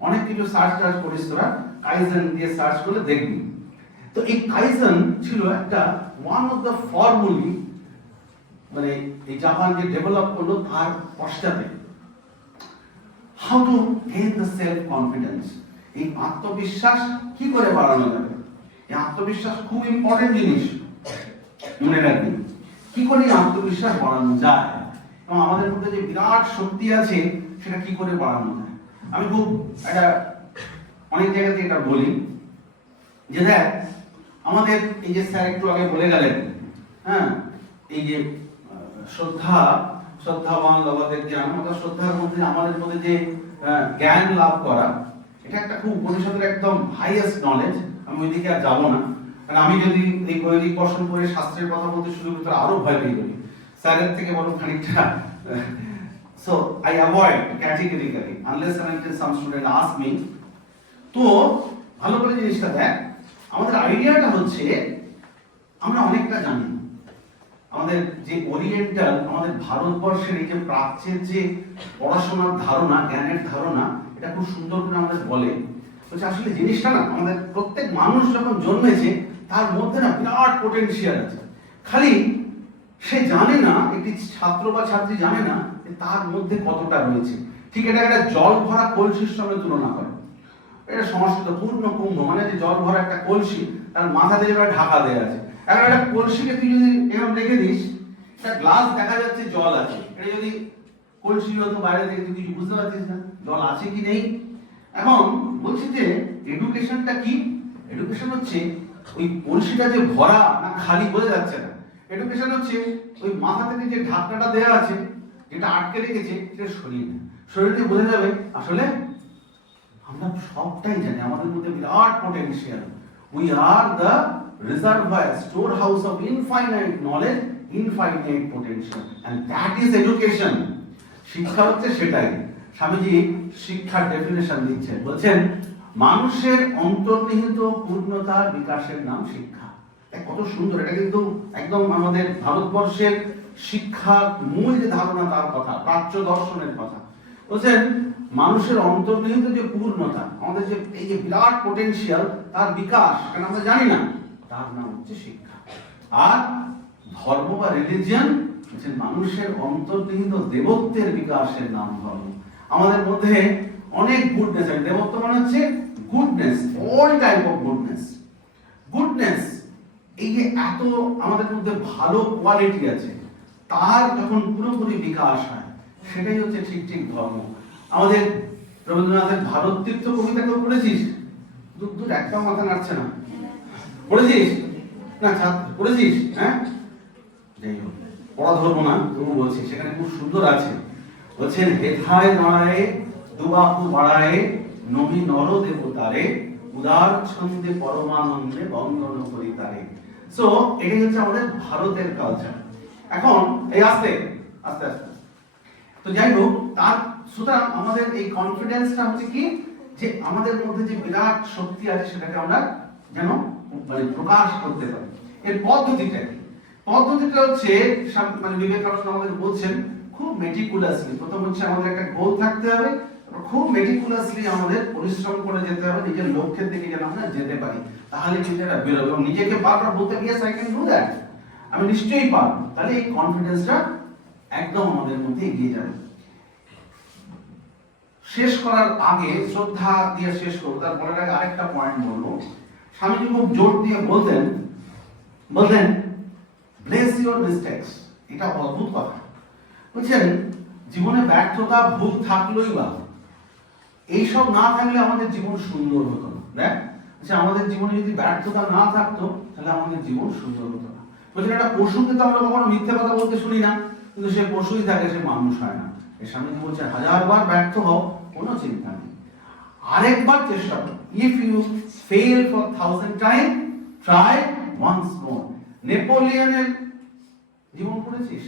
অনেক কিছু সার্চ করিস তোরা, কাইজেন দিয়ে সার্চ করলে দেখবি। তো এই কাইজেন ছিল একটা ওয়ান অফ দ্য ফর্মুলি, মানে এই জাপান যে ডেভেলপ করলো তার পশ্চাতে how to gain the self confidence, এই আত্মবিশ্বাস কি করে বাড়ানো যাবে। এই আত্মবিশ্বাস খুব ইম্পর্টেন্ট জিনিস, মনে রাখবি কি করে আত্মবিশ্বাস বাড়ানো যায় এবং আমাদের মধ্যে যে বিরাট শক্তি আছে সেটা কি করে বাড়ানো যায়। আমি খুব একটা অনেক জায়গাতে এটা বলি যে দেখ, আমাদের এই যে স্যার একটু আগে বলে গেলেন, হ্যাঁ, এই যে শ্রদ্ধাবান বাবাদের জ্ঞান, অর্থাৎ শ্রদ্ধার মধ্যে আমাদের মধ্যে যে জ্ঞান লাভ করা, এটা একটা খুব উপনিষদের একদম হাইয়েস্ট নলেজ। আমি ওইদিকে আর যাবো না, কারণ আমি যদি এই বৈদিক দর্শন করে শাস্ত্রের কথা বলতে শুরু করি তাহলে আরো ভয় পেয়ে যাবে স্যারের থেকে বরং খানিকটা। So I avoid categorically unless and until some student ask me. তো ভালো করে জিনিসটা দেখ, আমাদের আইডিয়াটা হচ্ছে আমরা অনেকটা জানি। আমাদের যে ওরিয়েন্টাল, আমাদের ভারতবর্ষের এই যে প্রাচ্যের যে পড়াশোনার ধারণা, জ্ঞানের ধারণা, এটা খুব সুন্দর করে আমাদের বলে বলছে আসলে জিনিসটা না, আমাদের প্রত্যেক মানুষ যখন জন্মেছে তার মধ্যে না বিরাট পোটেনশিয়াল আছে, খালি সে জানে না, একটি ছাত্র বা ছাত্রী জানে না যে তার মধ্যে কতটা রয়েছে। ঠিক এটা একটা জল ভরা কলসির সঙ্গে তুলনা করে। এটা সংস্কৃত পূর্ণ কুম্ভ মানে যে জল ভরা একটা কলসি, তার মাথা দিয়ে ঢাকা দেওয়া আছে। এখন একটা কলসিকে তুই যদি এরকম রেখে দিস, একটা গ্লাস দেখা যাচ্ছে জল আছে, এটা যদি কলসি হতো বাইরে থেকে তুই কিছু বুঝতে পারছিস না জল আছে কি নেই। এখন বলছি যে এডুকেশনটা কি? এডুকেশন হচ্ছে ওই কলসিটা যে ভরা না খালি বোঝা যাচ্ছে না। এডুকেশন হচ্ছে ওই মাথা থেকে যে ঢাকনাটা দেওয়া আছে, যেটা আটকে রেখেছে, সেটা সরিয়ে না, সরিয়ে দিয়ে বোঝা যাবে আসলে আমরা সবটাই জানি, আমাদের মধ্যে বিরাট potential. We are the reservoir, storehouse of infinite knowledge, infinite potential, and that is education. শিক্ষা হচ্ছে সেটাই। স্বামীজি শিক্ষার ডেফিনেশন দিচ্ছেন, বলছেন মানুষের অন্তর্নিহিত পূর্ণতার বিকাশের নাম শিক্ষা। কত সুন্দর! এটা কিন্তু একদম আমাদের ভারতবর্ষের শিক্ষার মূল যে ধারণা তার কথা, প্রাচ্য দর্শনের কথা। বলছেন মানুষের অন্তর্নিহিত যে পূর্ণতা, আমাদের যে এই যে বিরাট পোটেনশিয়াল, তার বিকাশ কারণ আমরা জানি না, তার নাম হচ্ছে শিক্ষা। আর ধর্ম বা রিলিজিয়ন হচ্ছে মানুষের অন্তর্নিহিত দেবত্বের বিকাশের নাম ধর্ম। আমাদের মধ্যে অনেক গুডনেস আছে, দেবত্ব মানে হচ্ছে goodness, all type of goodness. Goodness এই যে এত আমাদের মধ্যে ভালো কোয়ালিটি আছে, তার যখন পুরোপুরি বিকাশ হয়, সেটাই হচ্ছে ঠিক ঠিক ধর্ম। আমাদের রবীন্দ্রনাথের ভারত তীর্থ কবিতা কেউ পড়েছিস? দূর একদম মাথা নাড়ছে না। পড়েছিস না? পড়েছিস? হ্যাঁ, যাই হোক, পড়া ধরবো না, তবু বলছি সেখানে খুব সুন্দর আছে। বলছেন হেথায় দাঁড়ায় দুবাহু বাড়ায় নবী নর দেবতারে উদার ছন্দে পরমানন্দে বন্দন করি তারে। সো এটাই হচ্ছে আমাদের ভারতের কালচার। এখন এই আস্তে আস্তে আস্তে তো যাই হোক, তার সুতরাং আমাদের এই কনফিডেন্সটা হচ্ছে কি, যে আমাদের মধ্যে যে বিরাট শক্তি আছে সেটাকে আমরা যেন মানে প্রকাশ করতে পারি। এর পদ্ধতিটা কি? পদ্ধতিটা হচ্ছে মানে বিবেকানন্দ আমাদের বলছেন খুব মেটিকুলাসলি। প্রথম হচ্ছে আমাদের একটা গোল থাকতে হবে, খুব মেটিকুলাসলি আমাদের পরিশ্রম করে যেতে হবে নিজের লক্ষ্যের দিকে যেন আমরা যেতে পারি, তাহলে কিন্তু এটা বেরোবে। এবং নিজেকে বারবার বলতে গিয়ে আই ক্যান ডু দ্যাট, আমি নিশ্চয়ই পারবো, তাহলে এই কনফিডেন্সটা একদম আমাদের মধ্যে এগিয়ে যাবে। শেষ করার আগে শ্রদ্ধা দিয়ে শেষ করবো, তার পরে আরেকটা পয়েন্ট বলবো। স্বামীজি খুব জোর দিয়ে বলতেন ব্লেস ইউর মিস্টেকস। এটা অদ্ভুত কথা। বুঝছেন, জীবনে ব্যর্থতা ভুল থাকলোই বা এইসব না থাকলে আমাদের জীবন সুন্দর হতো না। দেখ, আচ্ছা, আমাদের জীবনে যদি ব্যর্থতা না থাকতো তাহলে আমাদের জীবন সুন্দর হতো না। বলছেন একটা পশুকে তো আমরা কখনো মিথ্যে কথা বলতে শুনি না, কিন্তু সে পশুই থাকে, সে মানুষ হয় না। এর সামনে বলছে 1000 বার ব্যর্থ হও, কোনো চিন্তা নেই, আরেকবার চেষ্টা করো। If you fail for 1000 time, try once more. নেপোলিয়নের জীবন পড়েছিস?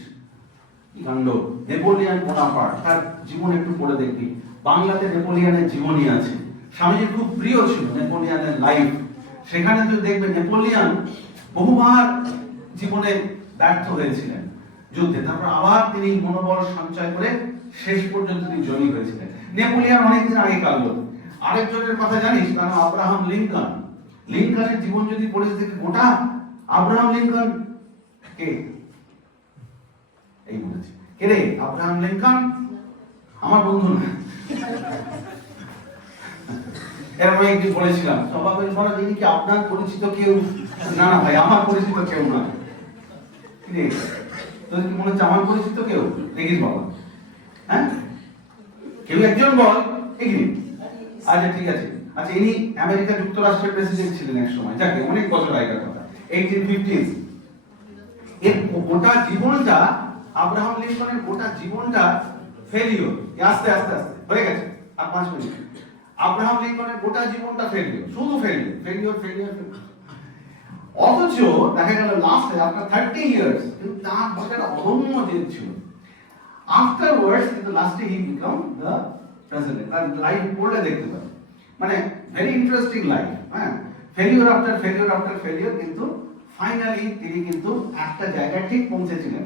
কি কাণ্ড! নেপোলিয়ন বোনাপার্ট, তার জীবন একটু পড়ে দেখবি। বাংলাতে নেপোলিয়নের জীবনী আছে, স্বামীজির খুব প্রিয় ছিল নেপোলিয়নের লাইফ। সেখানে তুই দেখবে নেপোলিয়ন বহুবার জীবনে ব্যর্থ হয়েছিলেন যুদ্ধে, তারপর আবার তিনি মনোবল সঞ্চয় করে শেষ পর্যন্ত তিনি জয়ী হয়েছিলেন। নেপোলিয়ন অনেকদিন আগে কাল। আরেকজনের কথা জানিস, তার নাম আব্রাহাম লিঙ্কন। লিঙ্কনের জীবন যদি পড়িস দেখি গোটা আব্রাহাম লিঙ্কন কে? এই বলেছে, কে রে আব্রাহাম লিঙ্কন? আমার বন্ধু না। এরকম একদিন বলেছিলাম, সবাই বলে ইনি কি আপনার পরিচিত কেউ? না না ভাই, আমার পরিচিত কেউ না। তোর কি মনে হচ্ছে আমার পরিচিত কেউ? দেখিস বাবা, হ্যাঁ কেউ একজন বল এগিয়ে। আচ্ছা ঠিক আছে, আচ্ছা ইনি আমেরিকা যুক্তরাষ্ট্রের প্রেসিডেন্ট ছিলেন এক সময়, যাকে অনেক বছর আগের কথা, 1850s। এর গোটা জীবনটা, আব্রাহাম লিঙ্কনের গোটা জীবনটা ফেলিওর। আস্তে আস্তে আস্তে হয়ে গেছে, আর 5 মিনিট। আব্রাহাম লিঙ্কনের গোটা জীবনটা ফেলিওর, শুধু ফেলিওর ফেলিওর ফেলিওর। অথচ দেখা গেল লাস্টে আফটার 30 ইয়ার্স কিন্তু তার মধ্যে একটা অদম্য জেদ ছিল। আফটারওয়ার্ডস কিন্তু লাস্টে হি বিকাম দ্য প্রেসিডেন্ট। তার লাইফ পড়লে দেখতে পাবে, মানে ভেরি ইন্টারেস্টিং লাইফ। হ্যাঁ, failure after failure after failure, কিন্তু ফাইনালি তিনি কিন্তু একটা জায়গায় ঠিক পৌঁছেছিলেন।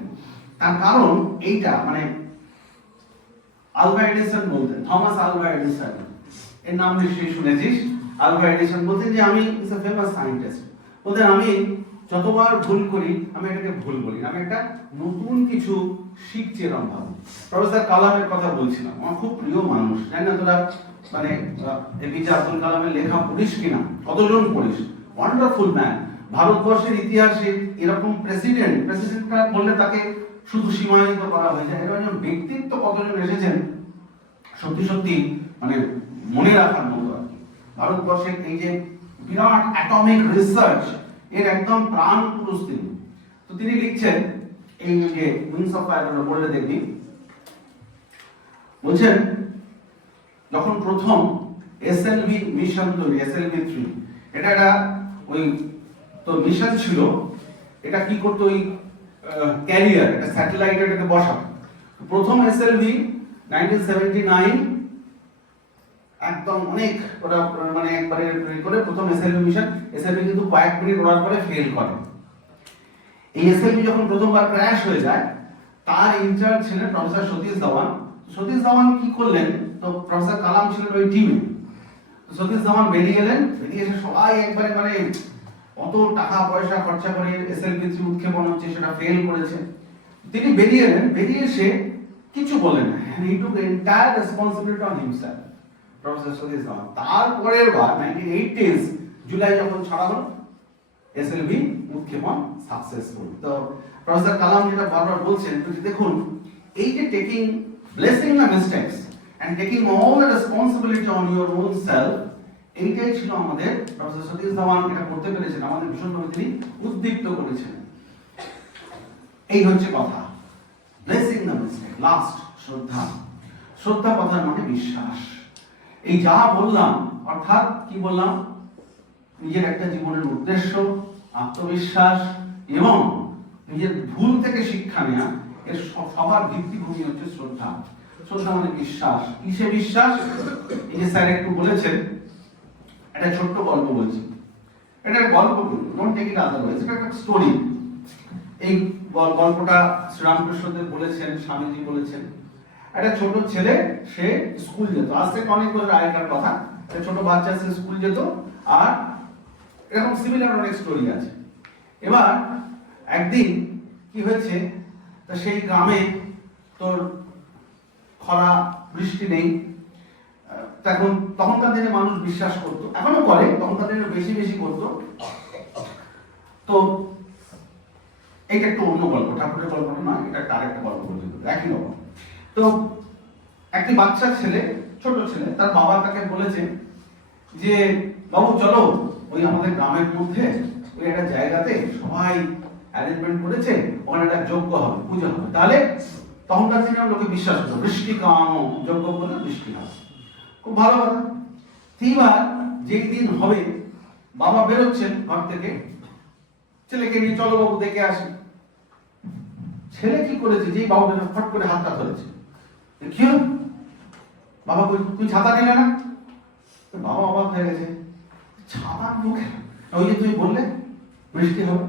তার কারণ এইটা, মানে আলভা এডিসন বলতেন, থমাস আলভা এডিসন, এর নাম নিশ্চয়ই শুনেছিস। আলভা এডিসন বলতেন যে আমি ইজ আ ফেমাস সায়েন্টিস্ট, বলতেন আমি যতবার ভুল করি আমি এটাকে ভুল বলি, আমি একটা নতুন কিছু শিখছি এরকম ভাবে। প্রফেসর কালামের কথা বলছিলাম, আমার খুব প্রিয় মানুষ, জানি না তোরা মানে এপিজে আব্দুল কালামের লেখা পড়িস কিনা, কতজন পড়িস? Wonderful man. ভারতবর্ষের ইতিহাসে এরকম প্রেসিডেন্টটা বললে তাকে শুধু সীমায়িত করা হয়ে যায়, এরকম ব্যক্তিত্ব কতজন এসেছেন সত্যি সত্যি মানে মনে রাখার মতো আর কি। ভারতবর্ষের এই যে বিরাট অ্যাটমিক রিসার্চ, এর একদম প্রাণ পুরুষ তিনি। তো তিনি লিখছেন এই যে উইংস অফ ফায়ার বললে দেখবি, বলছেন যখন প্রথম এসএলভি মিশন তৈরি, SLV-3, এটা একটা ওই তো মিশন ছিল, এটা কি করতো, ওই ক্যারিয়ার, একটা স্যাটেলাইট এটাকে বসাতো। প্রথম এসএলভি 1979 একদম অনেক ওরা মানে একবারে করে প্রথম এসএলভি মিশন। এসএলভি কিন্তু কয়েক মিনিট ওড়ার পরে ফেল করে। এই এসএলভি যখন প্রথমবার ক্র্যাশ হয়ে যায়, তার ইনচার্জ ছিলেন প্রফেসর সতীশ ধাওয়ান। সতীশ ধাওয়ান কি করলেন, তো প্রফেসর কালাম ছিলেন ওই টিমে। সতীশ ধাওয়ান বেরিয়ে গেলেন, বেরিয়ে এসে সবাই একবারে মানে অত টাকা পয়সা খরচা করে SLV-3 উৎক্ষেপণ হচ্ছে, সেটা ফেল করেছে। তিনি বেরিয়ে এলেন, বেরিয়ে এসে কিছু বলেন না, he took entire responsibility on himself, professor Satish Dhawan. তারপরের বার 1980s জুলাই যখন ছাড়া হলো, SLV উৎক্ষেপণ সাকসেসফুল। তো প্রফেসর কালাম যেটা বারবার বলছেন, দেখুন এই যে taking blessing the mistakes and taking all the responsibility on your own self, এইটাই ছিল আমাদের প্রফেসর সতীশ ধাওয়ান এটা করতে পেরেছেন, আমাদের ভীষণভাবে তিনি উদ্দীপ্ত করেছেন। এই হচ্ছে কথা, ব্লেসিং দ্য মিস্টেক। লাস্ট শ্রদ্ধা। শ্রদ্ধা কথার মানে বিশ্বাস। এই যা বললাম, অর্থাৎ কি বললাম, নিজের একটা জীবনের উদ্দেশ্য, আত্মবিশ্বাস এবং নিজের ভুল থেকে শিক্ষা নেওয়া, এর সবার ভিত্তিভূমি হচ্ছে শ্রদ্ধা। শ্রদ্ধা মানে বিশ্বাস। কিসে বিশ্বাস? এই যে স্যার একটু বলেছেন, একটা ছোট্ট গল্প বলছি, এটা গল্প বলি, ডোন্ট টেক ইট আদারওয়াইজ, এটা একটা স্টোরি। এই গল্পটা শ্রীরামকৃষ্ণদেব বলেছেন, স্বামীজি বলেছেন। একটা ছোট ছেলে, সে স্কুল যেত, আজ থেকে অনেক বছর আগেকার কথা। একটা ছোট বাচ্চা সে স্কুল যেত, আর এরকম সিমিলার অনেক স্টোরি আছে। এবার একদিন কি হয়েছে, তা সেই গ্রামে তোর খরা বৃষ্টি নেই। তখনকার দিনে মানুষ বিশ্বাস করতো, এখনো করে, তখনকার দিনে বেশি বেশি করতো। তো এটা একটু অন্য গল্প, ঠাকুরের গল্পটা না, এটা একটা আরেকটা গল্প বলতে একই রকম। তো একটি বাচ্চা ছেলে, ছোট ছেলে, তার বাবা তাকে বলেছে যে বাবু চলো ওই আমাদের গ্রামের মধ্যে ওই একটা জায়গাতে সবাই অ্যারেঞ্জমেন্ট করেছে, ওখানে একটা যজ্ঞ হবে, পুজো হবে, তাহলে তখনকার দিনে লোকে বিশ্বাস করতো বৃষ্টি কাম, যজ্ঞ করলে বৃষ্টি হবে, খুব ভালো কথা। এইবার যেই দিন হবে বাবা বেরোচ্ছেন ঘর থেকে, ছেলেকে নিয়ে চলো বাবু দেখে আসি। ছেলে কি করেছে, যেই বাবু ফট করে হাতটা ধরেছে, কি হল বাবা, তুই ছাতা নিলে না? বাবা অবাক হয়ে গেছে, ছাতা মুখে, ওই যে তুই বললে বৃষ্টি হবে।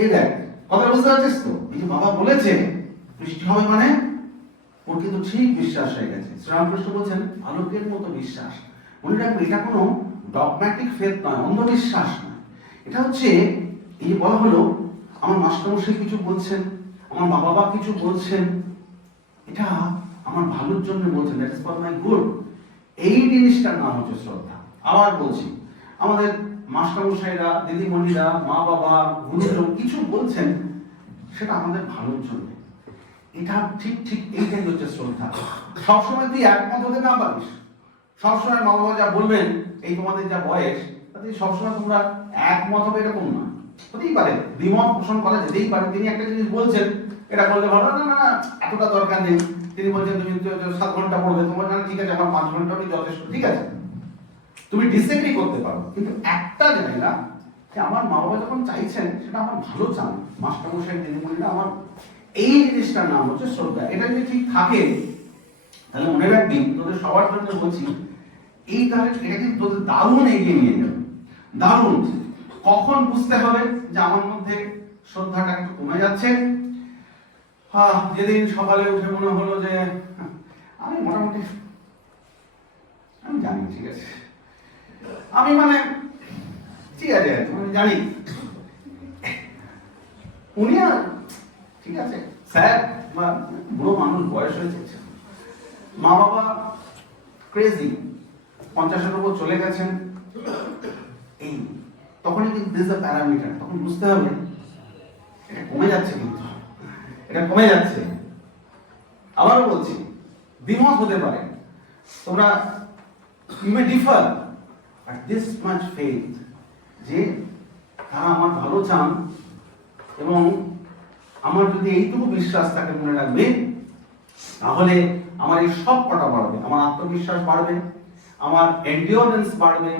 এই দেখ কথা বুঝতে পারছিস তো, এই যে বাবা বলেছে বৃষ্টি হবে মানে ওর কিন্তু ঠিক বিশ্বাস হয়ে গেছে। শ্রীরামকৃষ্ণ বলছেন আলোকের মতো বিশ্বাস। মনে রাখবে এটা কোনো ডগম্যাটিক ফেথ নয়, অন্ধবিশ্বাস নয়। এটা হচ্ছে এই যে বলা হলো আমার মাস্টারমশাই কিছু বলছেন, আমার মা বাবা কিছু বলছেন, এটা আমার ভালোর জন্য বলছেন, that is for my good. এই জিনিসটার নাম হচ্ছে শ্রদ্ধা। আবার বলছি, আমাদের মাস্টারমশাইরা, দিদিমণিরা, মা বাবা, গুরুজন কিছু বলছেন, সেটা আমাদের ভালোর জন্য। এটা ঠিক ঠিক এইটাই হচ্ছে শ্রদ্ধা। সবসময় তুই একমত হতে না পারিস, সবসময় মা বাবা যা বলবেন, এই তোমাদের যা বয়স, তাতে সবসময় তোমরা একমত হবে এরকম না, হতেই পারে দ্বিমত পোষণ করা যেতেই পারে। তিনি একটা জিনিস বলছেন, এটা করলে ভালো, না না না এতটা দরকার নেই। তিনি বলছেন তুমি 7 ঘন্টা পড়বে, তোমার না ঠিক আছে আমার 5 ঘন্টাই যথেষ্ট, ঠিক আছে তুমি ডিসএগ্রি করতে পারো, কিন্তু একটা জায়গা যে আমার মা বাবা যখন চাইছেন সেটা আমার ভালো চান, মাস্টারমশাই দিদিমণিরা আমার, এই জিনিসটার নাম হচ্ছে শ্রদ্ধা। এটা যদি ঠিক থাকে তাহলে মনে রাখবি, তোদের সবার জন্য বলছি, এই তাহলে এটা কিন্তু তোদের দারুণ এগিয়ে নিয়ে যাবে, দারুণ। কখন বুঝতে হবে যে আমার মধ্যে শ্রদ্ধাটা একটু কমে যাচ্ছে? যেদিন সকালে উঠে মনে হলো যে আমি মোটামুটি আমি জানি ঠিক আছে, আমি মানে ঠিক আছে আমি জানি উনি আর ঠিক আছে স্যার বা বুড়ো মানুষ, বয়স হয়েছে, মা বাবা ক্রেজি, 50-এর উপর চলে গেছেন, এই তখনই কিন্তু দিস দ্য প্যারামিটার, তখন বুঝতে হবে এটা কমে যাচ্ছে, কিন্তু এটা কমে যাচ্ছে। আবারও বলছি, দ্বিমত হতে পারে, তোমরা you may differ, but this much faith যে তারা আমার ভালো চান, এবং আমার যদি এইটুকু বিশ্বাস থাকে মনে রাখবে, তাহলে আমার এই সব কটা বাড়বে, আমার আত্মবিশ্বাস বাড়বে, আমার এন্ডিওরেন্স বাড়বে,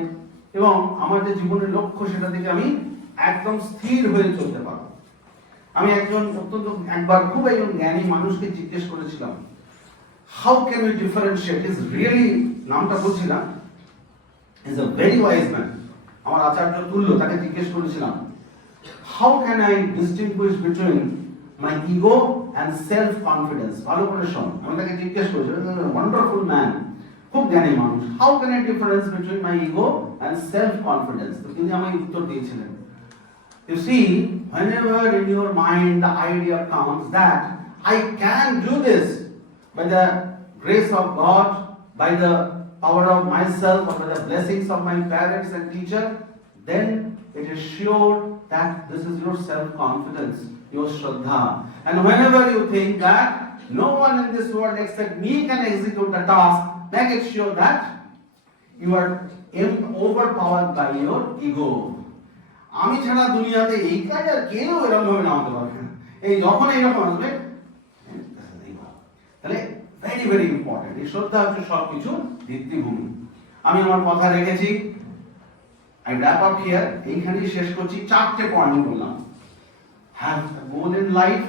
এবং আমার যে জীবনের লক্ষ্য সেটা থেকে আমি একদম স্থির হয়ে চলতে পারবো। আমি একজন একবার খুব একজন জ্ঞানী মানুষকে জিজ্ঞেস করেছিলাম, how can you differentiate, is really, নামটা বলছিলাম, is a very wise man, আমার আচার্য তুল্য, তাকে জিজ্ঞেস করেছিলাম, how can I distinguish between my ego and self confidence. ভালো করে শোন, আমি তাকে জিজ্ঞেস করেছিলাম, ওয়ান্ডারফুল ম্যান, খুব জ্ঞানী মানুষ, how can I difference between my ego and self confidence. তো তিনি আমায় উত্তর দিয়েছিলেন, you see, whenever in your mind the idea comes that I can do this by the grace of God, by the power of myself, or by the blessings of my parents and teacher, then it is sure that this is your self-confidence, your shraddha. And whenever you think that no one in this world except me can execute the task, make it sure that you are overpowered by your ego. আমি ছাড়া দুনিয়াতে এই কাজ আর কেউ এরকম ভাবে নামাতে পারবে না, এই যখন এইরকম আসবে, তাহলে ভেরি ভেরি ইম্পর্টেন্ট, এই শ্রদ্ধা হচ্ছে সবকিছু ভিত্তিভূমি। আমি আমার কথা রেখেছি, আই র্যাপ আপ হিয়ার, এইখানেই শেষ করছি। 4টে পয়েন্ট বললাম, have a goal in life,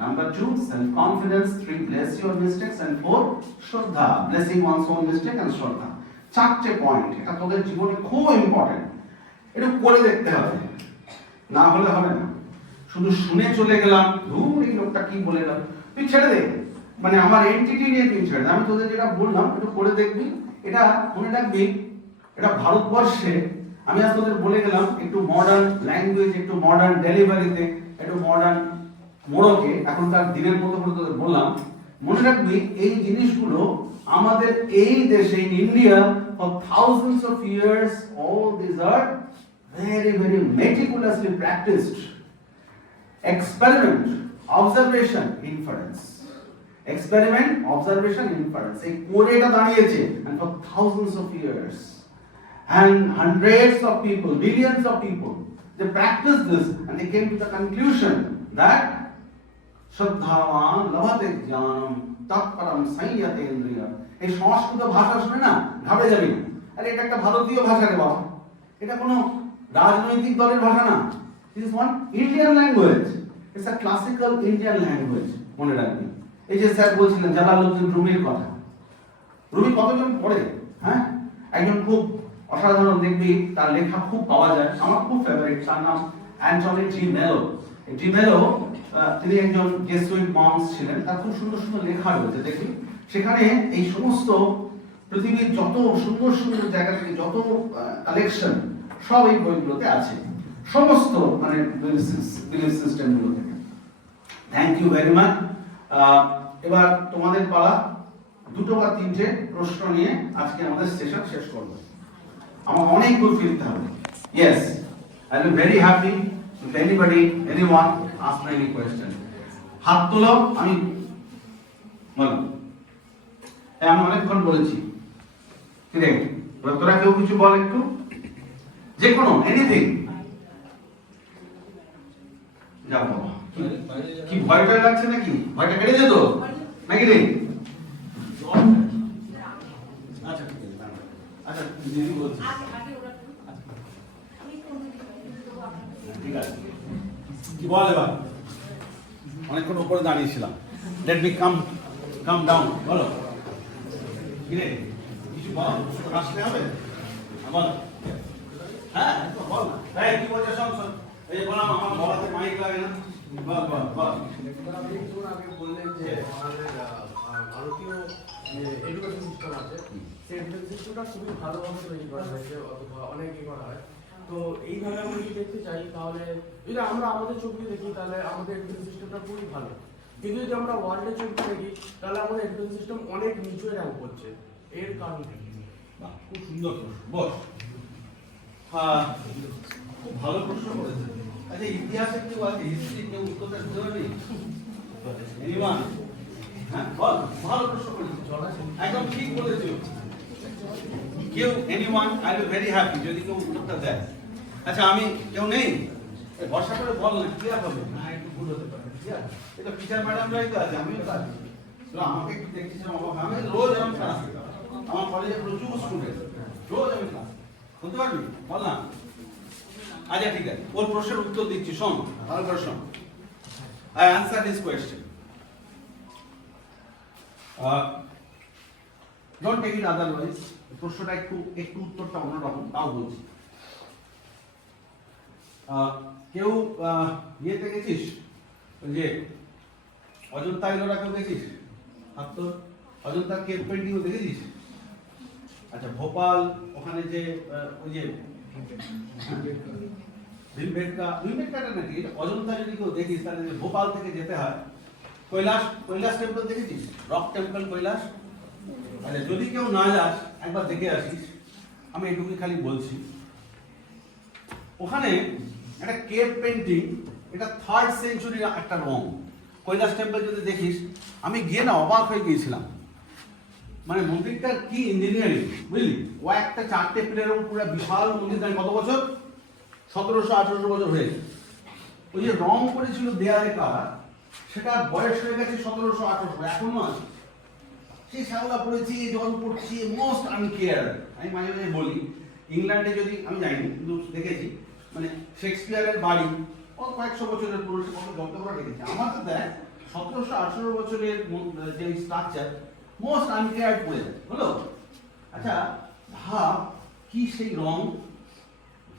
number 2 self confidence, 3 bless your mistakes, and 4 শ্রদ্ধা, blessing one's own mistake and শ্রদ্ধা। 4টে পয়েন্ট, এটা তোদের জীবনে খুব ইম্পর্টেন্ট, এটা করে দেখতে হবে, না হলে হবে না। শুধু শুনে চলে গেলাম, ধুর এই লোকটা কি বলে গেল, তুই ছেড়ে দে, মানে আমার এন্টিটি নিয়ে তুই ছেড়ে দে। আমি তোদের যেটা বললাম একটু করে দেখবি, এটা মনে রাখবি, এটা ভারতবর্ষে, আমি আজ তোদের বলে গেলাম একটু মডার্ন ল্যাঙ্গুয়েজ, একটু মডার্ন ডেলিভারিতে একটু মডার্ন মোড়কে এখনকার দিনের মতো করে তোদের বললাম, মনে রাখবি এই জিনিসগুলো আমাদের এই দেশে India for thousands of years all these are very very meticulously practiced. Experiment, observation, inference. Experiment, observation, inference. এই করে এটা দাঁড়িয়েছে and for thousands of years and hundreds of people, millions of people, they practiced this and they came to the conclusion that শ্রদ্ধাবান লভতে জ্ঞানম তৎপরম সংযতে ইন্দ্রিয়ম। এই সংস্কৃত ভাষা শুনে না ঘাবড়ে যাবি না, আরে এটা একটা ভারতীয় ভাষা রে বাবা, এটা কোনো রাজনৈতিক দলের ভাষা না। This is one Indian language, it's a classical Indian language. মনে রাখবি, এই যে স্যার বলছিলেন জালালউদ্দিন রুমির কথা, রুমি কতজন পড়ে? হ্যাঁ, একজন খুব অসাধারণ, দেখবি তার লেখা খুব পাওয়া যায়, আমার খুব ফেভারিট, তার নাম অ্যান্টনি জি মেলো। জি মেলো তিনি একজন জেসুইট মঙ্কস ছিলেন, তার খুব সুন্দর সুন্দর লেখা রয়েছে দেখি, সেখানে এই সমস্ত পৃথিবীর যত সুন্দর সুন্দর জায়গা থেকে যত কালেকশন সব এই বইগুলোতে আছে, সমস্ত মানে বিলিফ সিস্টেমগুলো থেকে। Thank you very much. এবার তোমাদের পালা, দুটো বা তিনটে প্রশ্ন নিয়ে আজকে আমাদের সেশন শেষ করব। আমার অনেক দূর ফিরতে হবে। Yes, I am very happy if anybody anyone ask me any question. হাত তোলো, আমি বলো। হ্যাঁ, আমি অনেকক্ষণ বলেছি, ঠিক আছে? তোরা কেউ কিছু বল একটু, যে কোনো এনিথিং। যা বাবা, কি ভয়টা লাগছে নাকি? ভয়টা কেটে যেত নাকি রে? আচ্ছা ঠিক আছে, আচ্ছা দিদি বলছি, ঠিক আছে। কি বল এবার? অনেকক্ষণ উপরে দাঁড়িয়েছিলাম। Let me come down. বলো কি রে, কিছু বল, আসতে হবে বল। হ্যাঁ বল না, এই কি বলছে শোন শোন, এই বললাম আমার গলাতে মাইক লাগে না, বল বল বল। আপনি একটু আগে বললেন যে আমাদের ভারতীয় এডুকেশন সিস্টেম আছে, সেই এডুকেশন সিস্টেমটা খুবই ভালোভাবে তৈরি করা হয়েছে অথবা অনেক করা হয়। তো এইভাবে আমরা যদি দেখতে চাই, তাহলে যদি আমরা আমাদের চোখ দিয়ে দেখি তাহলে আমাদের এডুকেশন সিস্টেমটা খুবই ভালো, কিন্তু যদি আমরা ওয়ার্ল্ডের চোখ দিয়ে দেখি তাহলে আমাদের এডুকেশন সিস্টেম অনেক নিচু র্যাঙ্ক করছে। এর কারণ কি? খুব সুন্দর প্রশ্ন, বস। খুব ভালো প্রশ্ন করেছে। আচ্ছা, ইতিহাসের কেউ আছে, হিস্ট্রি কেউ উত্তরটা দিতে পারবি? এনিওয়ান? হ্যাঁ বল, ভালো প্রশ্ন করেছে, একদম ঠিক বলেছো কেউ। Anyone, I will very happy যদি কেউ উত্তরটা দেয়। আচ্ছা, আমি কেউ নেই, বর্ষা করে বল না, ক্লিয়ার হবে না, একটু ভুল হতে পারে। এটা টিচার ম্যাডামরাই তো আছে, আমিও তো আছি। আমাকে একটু দেখছিলাম, আমি রোজ এরকম ক্লাস, আমার কলেজে প্রচুর স্টুডেন্ট, রোজ আমি ক্লাস বলতে পারবি, বল না। আচ্ছা ঠিক আছে, ওর প্রশ্নের উত্তর দিচ্ছি, শোন ভালো করে শোন। I answer this question, don't take it otherwise. প্রশ্নটা একটু উত্তরটা অন্যরকম, তাও বলছি। কেউ ইয়েতে গেছিস, ওই যে অজন্তা এলোরা কেউ গেছিস? হাত তোল। অজন্তা কেভ পেন্টিং দেখেছিস? আচ্ছা, ভোপাল ওখানে যে ওই যে ভীমবেটকাটা নাকি অজন্তা, যদি কেউ দেখিস তাহলে ভোপাল থেকে যেতে হয়। কৈলাস টেম্পল দেখেছিস? Rock temple Kailash? আচ্ছা, যদি কেউ না যাস একবার দেখে আসিস, আমি এটুকুই খালি বলছি। ওখানে একটা কেভ পেন্টিং, এটা 3rd সেঞ্চুরির একটা রং। কৈলাস টেম্পল যদি দেখিস, আমি গিয়ে না অবাক হয়ে গিয়েছিলাম, মানে মন্দিরটার কি ইঞ্জিনিয়ারিং, বুঝলি? ও একটা 4টে পিলার এবং পুরো বিশাল মন্দির, কত বছর? 1700-1800 বছর হয়েছে। ওই যে রং করেছিল দেয়ালে কালার, সেটা বয়স হয়ে গেছে 1700-1800, এখনো আছে। সেই শ্যাওলা পড়েছি, জল পড়ছি, মোস্ট আনকেয়ার। আমি মাঝে মাঝে বলি, ইংল্যান্ডে যদি, আমি যাইনি কিন্তু দেখেছি, মানে শেক্সপিয়ারের বাড়ি কয়েকশো বছরের পুরুষ কত যত্ন করে রেখেছে। আমাদের দেখ 1700-1800 বছরের যে স্ট্রাকচার মোস্ট আনকেয়ার্ড পড়ে যায়, হলো? আচ্ছা ভাব, কি সেই রং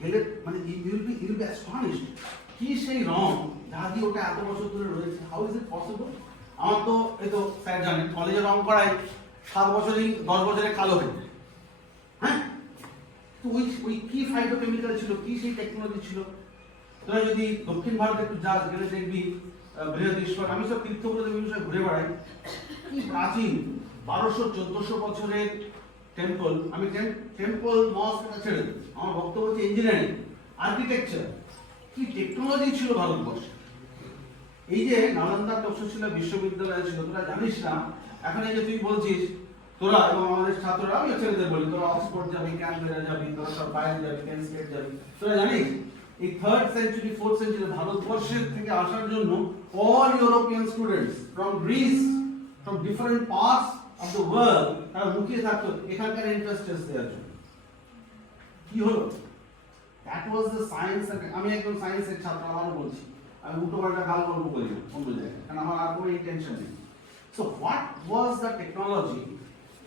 গেলে, মানে ইউল বি অ্যাস্টনিশড, কি সেই রং যা দিয়ে ওটা এত বছর ধরে রয়েছে। How is it possible? আমার তো এই তো স্যার জানেন, কলেজে রং করাই 7 বছরেই 10 বছরে কালো হয়ে যায়। হ্যাঁ, তো ওই কি ফাইটোকেমিক্যাল ছিল, কি সেই টেকনোলজি ছিল, তোরা যদি দক্ষিণ ভারতে একটু যাস গেলে দেখবি বৃহদেশ্বর, আমি সব তীর্থগুলো বিভিন্ন সময় ঘুরে বেড়াই, কি প্রাচীন 1200-1400 বছরের টেম্পল। আমি টেম্পল মস্ক ছেড়ে দিই, আমার বক্তব্য হচ্ছে ইঞ্জিনিয়ারিং, আর্কিটেকচার, কি টেকনোলজি ছিল ভারতবর্ষে। এই যে নালন্দা তক্ষশিলা বিশ্ববিদ্যালয় ছিল, তোরা জানিস না, এখন এই যে তুই বলছিস তোরা এবং আমাদের ছাত্ররা, আমি ছেলেদের বলি তোরা অক্সফোর্ড যাবি, ক্যামব্রিজ যাবি, তোরা সব বাইরে যাবি, কেন স্টেট যাবি, তোরা জানিস এই 3rd century 4th century ভারতবর্ষের থেকে আসার জন্য all European students from Greece, from different parts of the world, তারা লুকিয়ে থাকতো এখানকার ইন্টারেস্ট দেওয়ার জন্য। কি হলো? That was the science. আমি একজন সায়েন্সের ছাত্র, আমারও বলছি, আমি উল্টো পাল্টা গাল গল্প করি না অন্য জায়গায়, কারণ আমার আর কোনো ইন্টেনশন নেই। So what was the technology,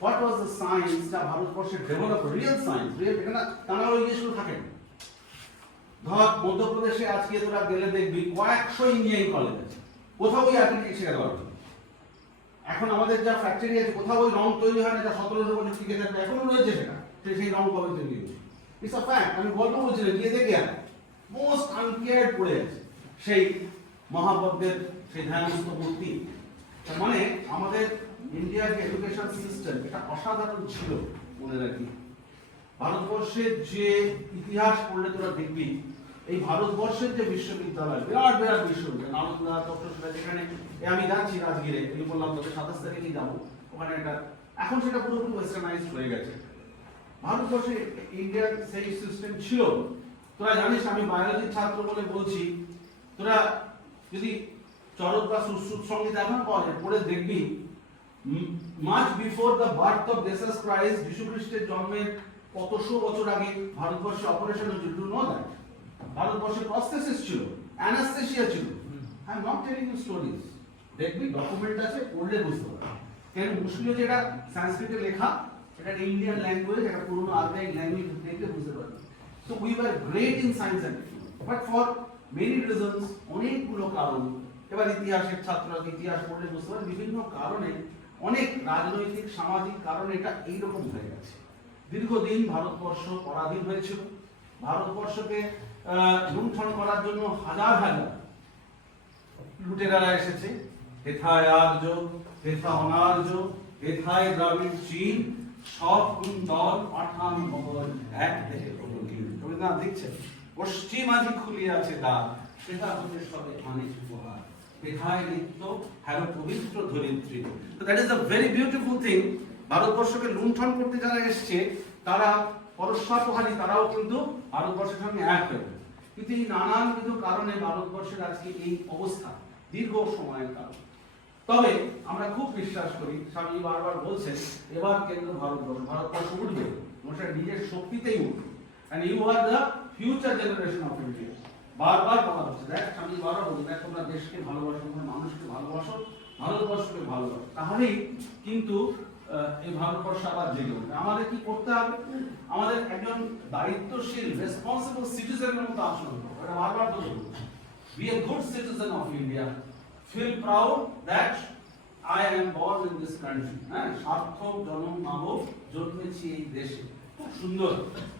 what was the science যা ভারতবর্ষে ডেভেলপ, রিয়েল সায়েন্স, রিয়েল, এখানে তারা ওই জিনিসগুলো থাকে না। ধর মধ্যপ্রদেশে আজকে তোরা গেলে দেখবি কয়েকশো ইঞ্জিনিয়ারিং কলেজ আছে, কোথাও ওই আর্কিটেক্ট শেখাতে পারবে না। এখন আমাদের যা ফ্যাক্টরি আছে, কোথাও ওই রং তৈরি হয় না, যা 1700 বছর টিকে থাকবে, এখনো রয়েছে সেটা, সেই রং কবে তৈরি হয়েছে। It's a fact. আমি গল্প বলছিলাম, গিয়ে দেখে মোস্ট আনকেয়ার্ড পড়ে আছে সেই মহাপদ্মের সেই ধ্যানস্থ মূর্তি। তার মানে আমাদের ইন্ডিয়ার যে এডুকেশন সিস্টেম, এটা অসাধারণ ছিল। মনে রাখি, ভারতবর্ষের যে ইতিহাস পড়লে তোরা দেখবি, এই ভারতবর্ষের যে বিশ্ববিদ্যালয়, বিরাট বিরাট বিশ্ববিদ্যালয়, নালন্দা, তক্ষশিলা, যেখানে আমি যাচ্ছি রাজগীরে, আমি বললাম তোকে 27 তারিখেই যাবো ওখানে, একটা এখন সেটা পুরোপুরি ওয়েস্টার্নাইজড হয়ে গেছে। ভারতবর্ষে ইন্ডিয়ার সেই সিস্টেম ছিল। তোরা জানিস, আমি বায়োলজির ছাত্র বলে বলছি, তোরা যদি চরক বা সুশ্রুত সঙ্গীত এখন পাওয়া যায়, পড়ে দেখবি much before the birth of Jesus Christ, যিশু খ্রিস্টের জন্মের কতশো বছর আগে ভারতবর্ষে অপারেশন হয়েছিল। Do know that? ভারতবর্ষে প্রস্থেসিস ছিল, অ্যানাস্থেসিয়া ছিল। I am not telling you stories, দেখবি ডকুমেন্ট আছে, পড়লে বুঝতে পারবে। কেন মুশকিল যেটা সংস্কৃতে লেখা, এটা ইন্ডিয়ান ল্যাঙ্গুয়েজ, এটা পুরনো আর্কাইভ ল্যাঙ্গুয়েজ, দেখলে বুঝতে পারবে। So we were great in science and technology, but for many reasons, অনেকগুলো কারণ, এবার ইতিহাসের ছাত্ররা ইতিহাস পড়লে বুঝতে পারে, বিভিন্ন কারণে, অনেক রাজনৈতিক সামাজিক কারণে এটা এইরকম হয়ে গেছে। দীর্ঘদিন ভারতবর্ষ পরাধীন হয়েছিল। ভারতবর্ষকে লুণ্ঠন করার জন্য হাজার হাজার লুটেরারা এসেছে। হেথায় আর্য, হেথা অনার্য, হেথায় দ্রাবিড় চীন, সব কুন্দল পাঠান মোগল এক দেহে প্রবীণ। রবীন্দ্রনাথ লিখছেন, পশ্চিম আজি খুলিয়াছে দ্বার, সেটা হতে সবে অনেক উপহার, হেথায় নিত্য হ্যারো পবিত্র ধরিত্রী। তো that is a very beautiful thing. ভারতবর্ষকে লুণ্ঠন করতে যারা এসছে, তারা পরস্পরহারী, তারাও কিন্তু ভারতবর্ষের সঙ্গে এক হয়ে গেছে। কিন্তু এই নানান কিছু কারণে ভারতবর্ষের আজকে এই অবস্থা, দীর্ঘ সময়ের কারণ। তবে আমরা খুব বিশ্বাস করি, স্বামী বারবার বলছেন, এবার কেন্দ্র ভারতবর্ষ উঠবে, ওটার নিজের শক্তিতেই উঠবে। And you are the future generation of India. বারবার কথা হচ্ছে, দেখ স্বামী বারবার বলছে, দেখ তোমরা দেশকে ভালোবাসো, তোমরা মানুষকে ভালোবাসো, ভারতবর্ষকে ভালোবাসো, তাহলেই কিন্তু এই ভারতবর্ষ আবার জেগে উঠবে। আমাদের কি করতে হবে? আমাদের একজন দায়িত্বশীল রেসপন্সিবল সিটিজেনের মতো আসন হবে। এটা বারবার বলছি, be a good citizen of India, feel proud that I am born in this country. হ্যাঁ, সার্থক জনম মানব, জন্মেছি এই দেশে। খুব সুন্দর।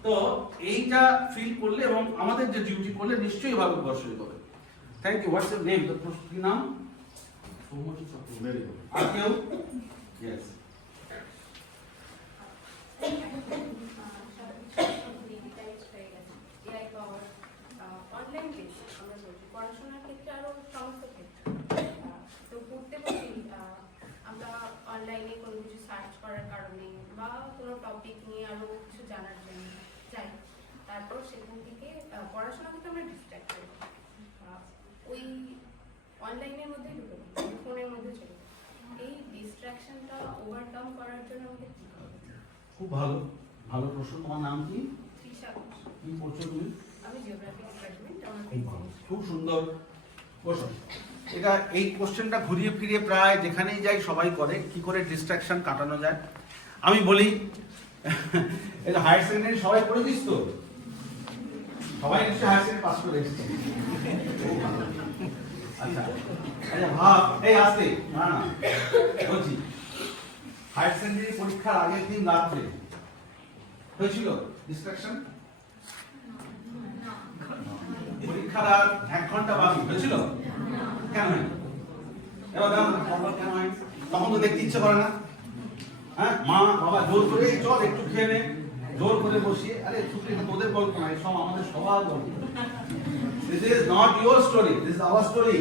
তো এইটা ফিল করলে এবং আমাদের যে ডিউটি করলে নিশ্চয়ই ভারতবর্ষ হবে। Thank you. What's your name? কি নাম? আর কেউ? ইয়েস। অনলাইন বেস আমরা বলছি পড়াশোনার ক্ষেত্রে আরো সমস্ত ক্ষেত্রে। তো পড়তে বসি আমরা অনলাইনে কোনো কিছু সার্চ করার কারণে বা কোনো টপিক নিয়ে আরো কিছু জানার জন্য যাই, তারপর সেখান থেকে পড়াশোনা কিন্তু আমরা ডিস্ট্র্যাক্ট করি, ওই অনলাইনের মধ্যেই ঢুকে পড়ি, ফোনের মধ্যে চলে। এই ডিস্ট্রাকশনটা ওভারকাম করার জন্য আমাদের কি করা উচিত? খুব ভালো, ভালো প্রশ্ন। তোমার নাম কি? তৃষা ঘোষ। কি পড়ছো তুমি? আমি জিওগ্রাফি ডিপার্টমেন্ট। আমার খুব সুন্দর প্রশ্ন। এটা এই কোশ্চেনটা ঘুরিয়ে ফিরিয়ে প্রায় যেখানেই যাই সবাই করে, কি করে ডিস্ট্রাকশন কাটানো যায়। আমি বলি, এটা হায়ার সেকেন্ডারি সবাই পড়েছিস তো? সবাই নিশ্চয়ই হায়ার সেকেন্ডারি পাস করে এসেছে। আচ্ছা আচ্ছা, ভাব এই আসতে না না বলছি, হায়ার সেকেন্ডারি পরীক্ষার আগের দিন রাত্রে হয়েছিল ডিস্ট্রাকশন? পরীক্ষার আর 1 ঘন্টা বাকি হয়েছিল? কেন হয়নি? এবার কেন হয়? তখন তো দেখতে ইচ্ছে করে না। হ্যাঁ, মা বাবা জোর করে চল একটু খেয়ে নে, জোর করে বসিয়ে, আরে ছুটি তোদের গল্প নয়, সব আমাদের সবার গল্প। This is not your story, this is our story.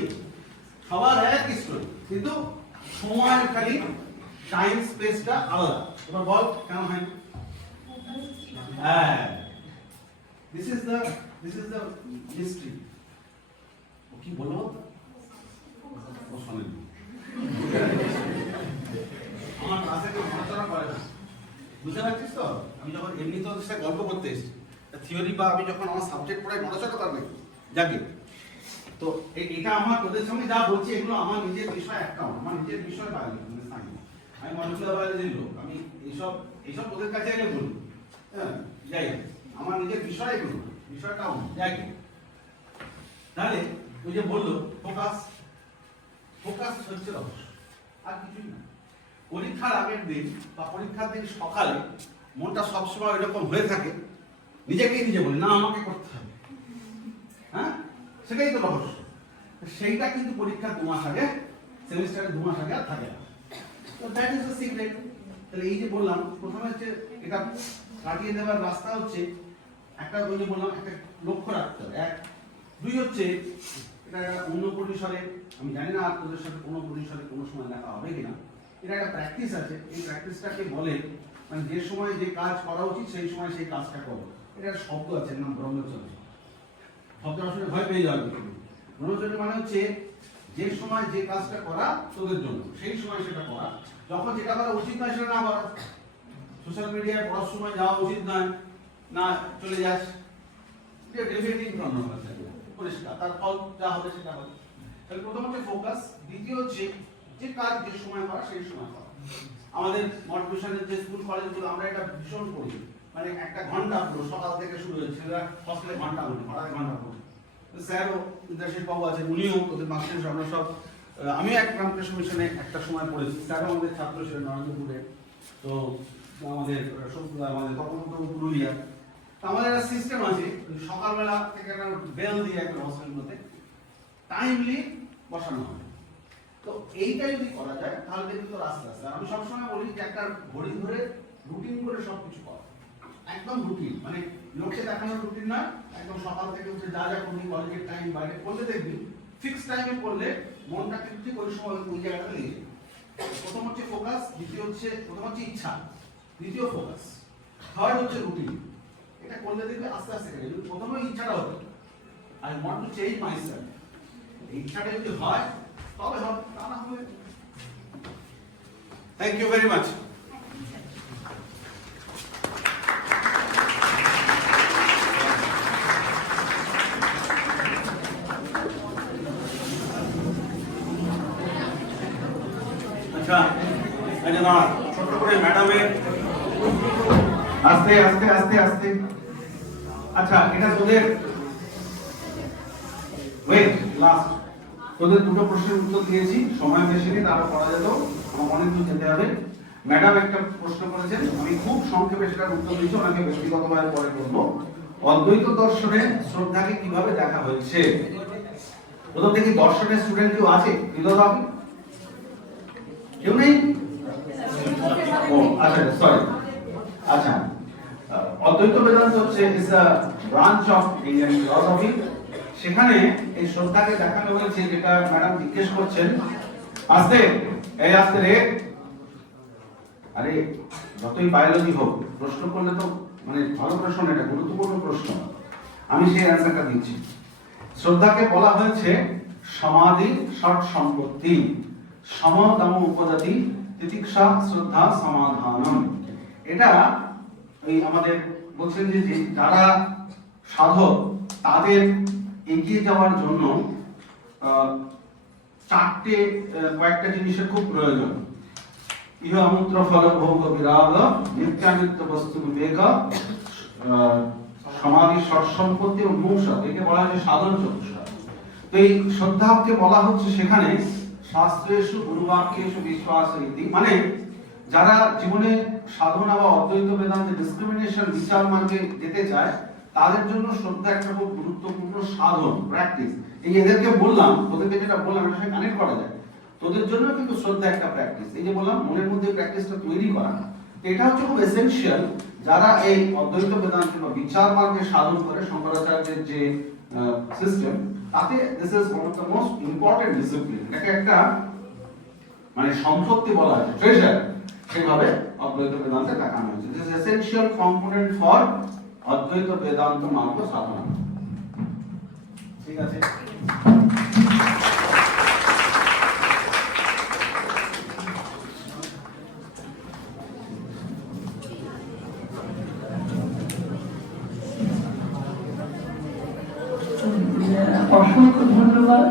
সবার একই স্টোরি, কিন্তু সময়ের খালি টাইম স্পেসটা আলাদা। এবার বল কেন হয়? হ্যাঁ, this is the mystery. ও কি বলবো? ও শোনেন আমার ক্লাসে কেউ আলোচনা করে না, বুঝতে পারছিস তো? আমি যখন এমনি তো সাথে গল্প করতে এসেছি, থিওরি বা আমি যখন আমার সাবজেক্ট পড়াই নড়াচড়া করবে যাকে, তো এটা আমার তোদের সঙ্গে যা বলছি এগুলো আমার নিজের বিষয়, অ্যাকাউন্ট আমার নিজের বিষয় বায়োলজি, আমি মলিকুলার বায়োলজির লোক, আমি এইসব তোদের কাছে এলে বলি। হ্যাঁ, যাই হোক, আমার নিজের বিষয় এগুলো, বিষয়টা যাই হোক। তাহলে ওই যে বললো ফোকাস হচ্ছে রহস্য, আর কিছুই না। পরীক্ষার আগের দিন বা পরীক্ষার দিন সকালে মনটা সবসময় এরকম হয়ে থাকে, নিজেকেই নিজে বলি না আমাকে করতে হবে। হ্যাঁ, সেটাই তো রহস্য। সেইটা কিন্তু পরীক্ষার 2 মাস আগে, সেমিস্টারের 2 মাস আগে আর থাকে না। তো দ্যাট ইজ দ্য সিক্রেট। তাহলে এই যে বললাম প্রথমে হচ্ছে এটা কাটিয়ে দেওয়ার রাস্তা হচ্ছে একটা, ওই যে বললাম একটা লক্ষ্য রাখতে হবে। 1, 2 হচ্ছে এটা অন্য পরিসরে, আমি জানি না তোদের সাথে কোনো পরিসরে কোনো সময় দেখা হবে কিনা, এটা একটা প্র্যাকটিস আছে। এই প্র্যাকটিসটাকে বলে মানে যে সময় যে কাজ করা উচিত সেই সময় সেই কাজটা করো। এটা একটা শব্দ আছে, নাম ব্রহ্মচর্য। শব্দ আসলে ভয় পেয়ে যাওয়ার কিছু। ব্রহ্মচর্য মানে হচ্ছে যে সময় যে কাজটা করা তোদের জন্য সেই সময় সেটা করা, যখন যেটা করা উচিত নয় সেটা না করা। সোশ্যাল মিডিয়ায় পড়ার সময় যাওয়া উচিত নয়, না চলে যাস, এটা ডেফিনেটলি পরিষ্কার, তার ফল যা হবে সেটা হবে। তাহলে প্রথম হচ্ছে ফোকাস, দ্বিতীয় হচ্ছে যে কাজ যে সময় করা সেই সময় করা। আমাদের মোটিভেশনের যে স্কুল কলেজগুলো আমরা এটা ভীষণ করি, মানে একটা ঘন্টা পুরো সকাল থেকে শুরু হয়েছে, হস্টেলে ঘন্টা হলো, 2.5 ঘন্টা পুরো। স্যারও ইন্দ্রশীল বাবু আছেন, উনিও ওদের মাস্টার, আমরা সব, আমিও এক রামকৃষ্ণ মিশনে একটা সময় পড়েছি, স্যারও আমাদের ছাত্র ছিলেন নরেন্দ্রপুরে, তো আমাদের আমাদের তখন পুরুলিয়া। আমাদের একটা সিস্টেম আছে, সকালবেলা থেকে একটা বেল দিয়ে একটা হসপিটালগুলোতে টাইমলি বসানো হয়। তো এইটা যদি করা যায় তাহলে দেখবি তো আস্তে আস্তে। আমি সবসময় বলি যে একটা ঘড়ি ধরে রুটিন করে সবকিছু করা, একদম রুটিন, মানে লোককে দেখানোর রুটিন না, একদম সকাল থেকে উঠে যা যা করবি কলেজের টাইম বাইরে করলে দেখবি ফিক্স টাইমে করলে মনটা কিন্তু ঠিক ওই সময় ওই জায়গাটা লেগে যায়। প্রথম হচ্ছে ফোকাস, দ্বিতীয় হচ্ছে প্রথম হচ্ছে ইচ্ছা, দ্বিতীয় ফোকাস, থার্ড হচ্ছে রুটিন। এটা করলে দেখবে আস্তে আস্তে কেটে যাবে। প্রথমে ইচ্ছাটা হতো, I want to change myself, ইচ্ছাটা যদি হয় তবে হবে, তা না হবে। Thank you very much. আচ্ছা, আচ্ছা না ছোট করে ম্যাডামের আস্তে আস্তে আস্তে আস্তে। আচ্ছা, এটা তোদের ওয়েট লাস্ট, তোদের 2টো প্রশ্নের উত্তর দিয়েছি, সময় বেশি নেই, তারা পড়া যেত, আমার অনেক দূর যেতে হবে। ম্যাডাম একটা প্রশ্ন করেছেন, আমি খুব সংক্ষেপে সেটার উত্তর দিচ্ছি, ওনাকে ব্যক্তিগতভাবে পরে করবো। অদ্বৈত দর্শনে শ্রদ্ধাকে কিভাবে দেখা হয়েছে? প্রথম থেকে দর্শনের স্টুডেন্ট কেউ আছে? কেউ নেই? ও আচ্ছা, সরি। আচ্ছা, অদ্বৈত বেদান্ত হচ্ছে is a branch of Indian philosophy. সেখানে এই শ্রদ্ধাকে দেখানো হয়েছে, যেটা ম্যাডাম জিজ্ঞেস করছেন। আস্তে, এই আস্তে রে, আরে যতই বায়োলজি হোক প্রশ্ন করলে তো মানে ভালো প্রশ্ন, এটা গুরুত্বপূর্ণ প্রশ্ন, আমি সেই অ্যান্সারটা দিচ্ছি। শ্রদ্ধাকে বলা হয়েছে সমাধি ষট সম্পত্তি, সমদম উপজাতি তিতিক্ষা শ্রদ্ধা সমাধানম। এটা ওই আমাদের বলছেন যে যারা সাধক তাদের এগিয়ে যাওয়ার জন্য 4টে কয়েকটা জিনিসের খুব প্রয়োজন। ইহ আমূত্র ফল ভোগ বিরাগ, নিত্যানিত্য বস্তু বিবেক, সমাধি ষট সম্পত্তি ও মূষা, একে বলা হচ্ছে সাধন চতুষ্পদ। তো এই শ্রদ্ধাকে বলা হচ্ছে সেখানে শাস্ত্রেষু গুরুবাক্যেষু বিশ্বাস ইতি, মানে যারা জীবনে সাধনা বা অদ্বৈত বেদান্তে ডিসক্রিমিনেশন বিচার মার্গে যেতে চায় তাদের জন্য শ্রদ্ধা একটা খুব গুরুত্বপূর্ণ সাধন, প্র্যাকটিস। এই এদেরকে বললাম, তোদেরকে যেটা বললাম এটার সাথে কানেক্ট করা যায়, তোদের জন্য কিন্তু শ্রদ্ধা একটা প্র্যাকটিস। এই যে বললাম মনের মধ্যে প্র্যাকটিসটা তৈরি করা, এটা হচ্ছে খুব এসেনশিয়াল। যারা এই অদ্বৈত বেদান্ত বা বিচার মার্গে সাধন করে শঙ্করাচার্যের যে সিস্টেম, তাতে this is one of the most important discipline. এটাকে একটা মানে সম্পত্তি বলা হয়, ট্রেজার, সেভাবে অদ্বৈত বেদান্তে দেখানো হয়েছে। This is essential component for অদ্বৈত বেদান্ত মার্গ সাধনা। ঠিক আছে, অসংখ্য ধন্যবাদ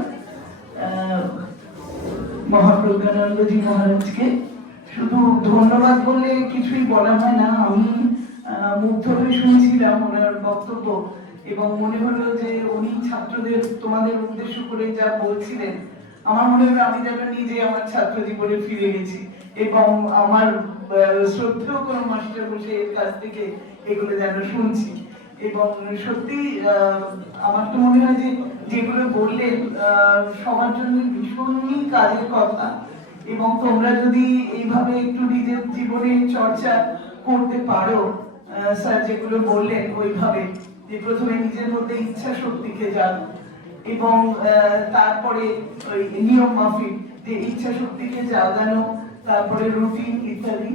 মহাপ্রজ্ঞানন্দজি মহারাজকে। শুধু ধন্যবাদ বললে কিছুই বলা হয় না। আমি মুগ্ধ হয়ে শুনছিলাম ওনার বক্তব্য এবং মনে হলো যে উনি ছাত্রদের তোমাদের উদ্দেশ্য করে যা বলছিলেন, আমার মনে হলো আমি যেন নিজে আমার ছাত্র জীবনে ফিরে গেছি এবং আমার শ্রদ্ধেয় কোনো মাস্টার বসে এর কাছ থেকে এগুলো যেন শুনছি। এবং সত্যি আমার তো মনে হয় যে যেগুলো বললেন সবার জন্য ভীষণই কাজের কথা। এবং তোমরা যদি এইভাবে একটু নিজের জীবনে চর্চা করতে পারো, স্যার যেগুলো বললেন ওইভাবে, যে প্রথমে নিজের মধ্যে ইচ্ছা শক্তিকে জানো এবং তারপরে ওই নিয়ম মাফিক যে ইচ্ছা শক্তিকে জাগানো, তারপরে রুটিন ইত্যাদি,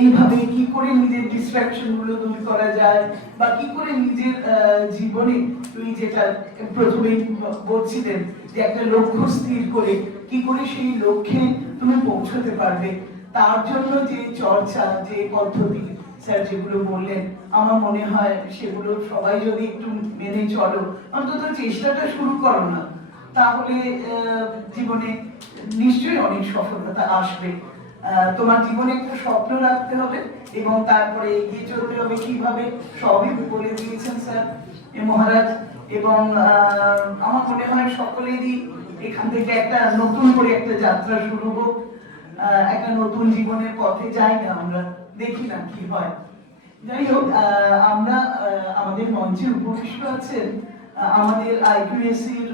এইভাবে কি করে নিজের ডিস্ট্রাকশন গুলো দূর করা যায় বা কি করে নিজের জীবনে তুই যেটা প্রথমে বলছিলেন যে একটা লক্ষ্য স্থির করে কি করে সেই লক্ষ্যে তুমি পৌঁছতে পারবে, তার জন্য যে চর্চা, যে পদ্ধতি স্যার যেগুলো বললেন, আমার মনে হয় সেগুলো সবাই যদি একটু মেনে চলো, অন্তত চেষ্টাটা শুরু করো না, তাহলে জীবনে নিশ্চয়ই অনেক সফলতা আসবে। তোমার জীবনে একটা স্বপ্ন রাখতে হবে এবং তারপরে এগিয়ে চলতে হবে কিভাবে, সবই বলে দিয়েছেন স্যার মহারাজ। এবং আমার মনে হয় সকলেরই এখান থেকে একটা নতুন করে একটা যাত্রা শুরু হোক, একটা নতুন জীবনের পথে যাই না আমরা, দেখি না কি হয়। যাই হোক, আমরা আমাদের মঞ্চে উপবিষ্ট আছেন আমাদের আইকিউএসির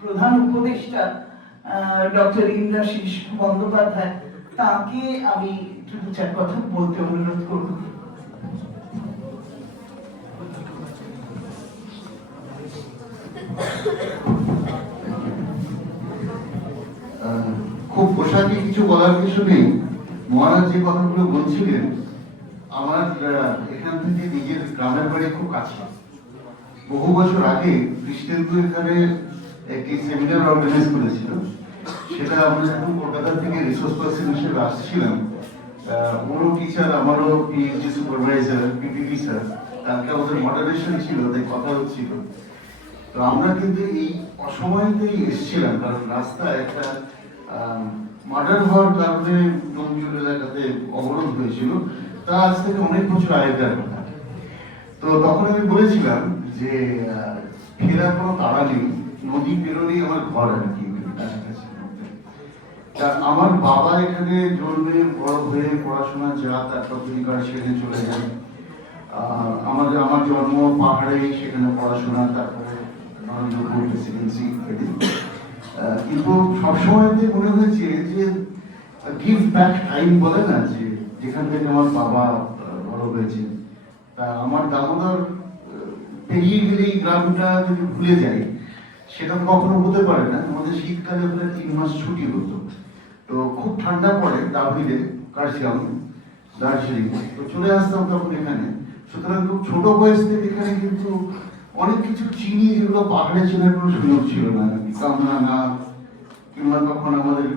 প্রধান উপদেষ্টা ডক্টর ইন্দ্রাশিস বন্দ্যোপাধ্যায়। তাকে আমি দু চার কথা বলতে অনুরোধ করব। খুব পোশাকি কিছু বলার কিছু নেই। মহারাজ যে কথাগুলো বলছিলেন, আমার এখান থেকে নিজের গ্রামের বাড়ি খুব কাছে। বহু বছর আগে কৃষ্ণেন্দু এখানে একটি সেমিনার অর্গানাইজ করেছিল। সেটা আমরা যখন কলকাতা থেকে রিসোর্স পার্সন হিসেবে আসছিলাম, ওরও টিচার, আমারও পিএইচডি সুপারভাইজার পিপিপি স্যার, কালকে আমাদের মডারেশন ছিল, তাই কথা হচ্ছিল। তো আমরা কিন্তু এই অসময়তেই এসেছিলাম, কারণ রাস্তায় একটা মার্ডার হওয়ার কারণে ডোমজুর এলাকাতে অবরোধ হয়েছিল। তা আজ থেকে অনেক বছর আগেকার কথা। তো তখন আমি বলেছিলাম যে ফেরার কোনো তাড়া নেই, নদী পেরোলেই আমার ঘর আর কি। আমার বাবা এখানে জন্মে বড় হয়ে পড়াশোনা যা, তারপর তিনি সেখানে চলে যান। আমার জন্ম পাহাড়ে, সেখানে পড়াশোনা, তারপরে নরেন্দ্রপুর প্রেসিডেন্সি ইত্যাদি। কিন্তু সবসময়তে মনে হয়েছে যে গিভ ব্যাক টাইম বলে না, যে যেখান থেকে আমার বাবা বড় হয়েছে, তা আমার দামোদর পেরিয়ে গেলে এই গ্রামটা যদি ভুলে যাই সেটা কখনো হতে পারে না। আমাদের শীতকালে ওখানে 3 মাস ছুটি হতো, তো খুব ঠান্ডা পড়ে দার্জিলিং, কার্শিয়াং, দার্জিলিং, তো চলে আসতাম তখন এখানে। সুতরাং খুব ছোট বয়স থেকে এখানে কিন্তু অনেক কিছু চিনি, যেগুলো পাহাড়ে চেনার কোনো সুযোগ ছিল না, কামরাঙা, কিংবা তখন আমাদের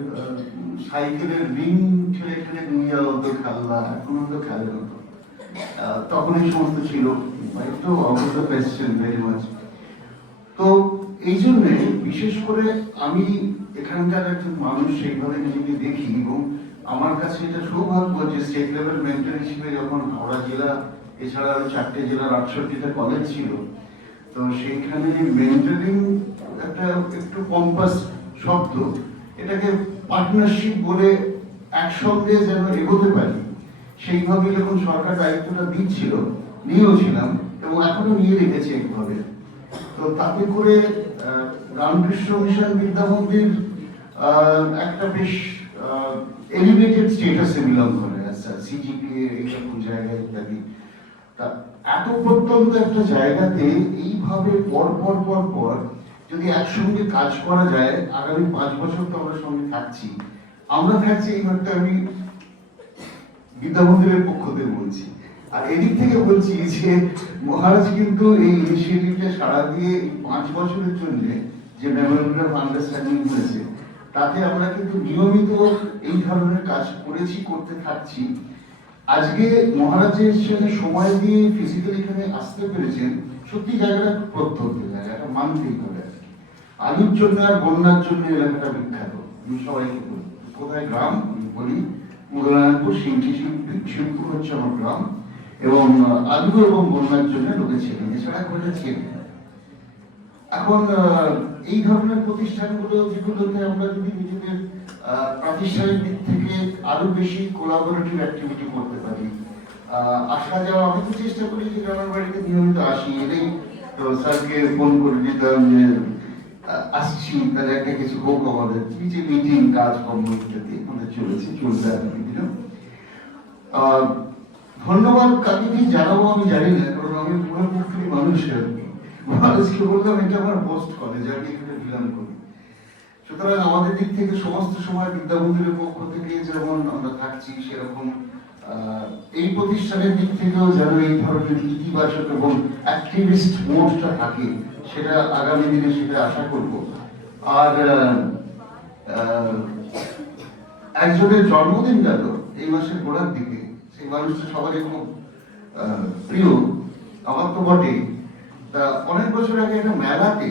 সাইকেলের রিং ঠেলে ঠেলে নুইয়া হতো খেলনা, এখন তো খেলে হতো, তখন এই সমস্ত ছিল। একটু অবশ্য কোয়েশ্চেন ভেরি মাচ। তো এই জন্যে বিশেষ করে আমি এখানকার একজন মানুষ সেইভাবে নিজেকে দেখি, এবং আমার কাছে এটা সৌভাগ্য যে স্টেট লেভেল মেন্টর হিসেবে যখন হাওড়া জেলা, এছাড়া আরো 4টে জেলার 68টা কলেজ ছিল, তো সেইখানে মেন্টরিং একটা একটু কম্পাস শব্দ, এটাকে পার্টনারশিপ বলে একসঙ্গে যেন এগোতে পারি, সেইভাবে যখন সরকার দায়িত্বটা দিচ্ছিল, নিয়েও ছিলাম এবং এখনো নিয়ে রেখেছি এইভাবে। তো তাতে করে রামকৃষ্ণ মিশন বিদ্যা মন্দির একটা বেশ এলিভেটেড স্টেটাসে বিলং করে, সিজিপিএ এইরকম জায়গায় ইত্যাদি। তা এত প্রত্যন্ত একটা জায়গাতে এইভাবে পর পর পর পর যদি একসঙ্গে কাজ করা যায়, আগামী 5 বছর তো আমরা সঙ্গে থাকছি, এই ঘরটা আমি বিদ্যা মন্দিরের পক্ষ থেকে বলছি। আর এদিক থেকে বলছি যে মহারাজ কিন্তু এই ইনিশিয়েটিভটা সাড়া দিয়ে 5 বছরের জন্য যে মেমোরেন্ডাম অফ আন্ডারস্ট্যান্ডিং হয়েছে, তাতে আমরা কিন্তু নিয়মিত এই ধরনের কাজ করেছি, করতে থাকছি। আজকে মহারাজের সাথে সময় দিয়ে ফিজিক্যালি এখানে আসতে পেরেছেন, সত্যি জায়গাটা প্রত্যন্ত জায়গা, এটা মানতেই হবে। আলুর জন্য আর বন্যার জন্য এলাকাটা বিখ্যাত। আমি সবাইকে বলি, কোথায় গ্রাম বলি, মুগলায়নপুর, শিবপুর হচ্ছে আমার গ্রাম, এবং আলু এবং বন্যার জন্য লোকে ছিলেন, এছাড়া করে ছিলেন। এখন এই ধরনের প্রতিষ্ঠানগুলো যেগুলোতে আমরা যদি নিজেদের প্রাতিষ্ঠানিক দিক থেকে আরো বেশি কোলাবোরেটিভ অ্যাক্টিভিটি করতে পারি, আসা যাওয়া, আমি তো চেষ্টা করি যে গ্রামের বাড়িতে নিয়মিত আসি, এলেই তো স্যারকে ফোন করে দিতাম যে আসছি, তাহলে একটা কিছু হোক, আমাদের যে মিটিং কাজকর্ম ইত্যাদি আমাদের চলবে আগামী দিনেও। ধন্যবাদ কাকে কি জানাবো আমি জানি না, কারণ আমি পুরোপুরি মানুষের মানুষকে বললাম এটা আমার পোস্ট কলেজ, আমি এখানে বিলং করি। সুতরাং আমাদের দিক থেকে সমস্ত সময় বিদ্যা মন্দিরের পক্ষ থেকে যেমন আমরা থাকছি, সেরকম এই প্রতিষ্ঠানের দিক থেকেও যেন এই ধরনের ইতিবাচক এবং অ্যাক্টিভিস্ট মোডটা থাকে, সেটা আগামী দিনে সেটা আশা করব। আর একজনের জন্মদিন গেল এই মাসের গোড়ার দিকে, সেই মানুষটা সবারই খুব প্রিয়, আমার তো বটেই। তা অনেক বছর আগে একটা মেলাতে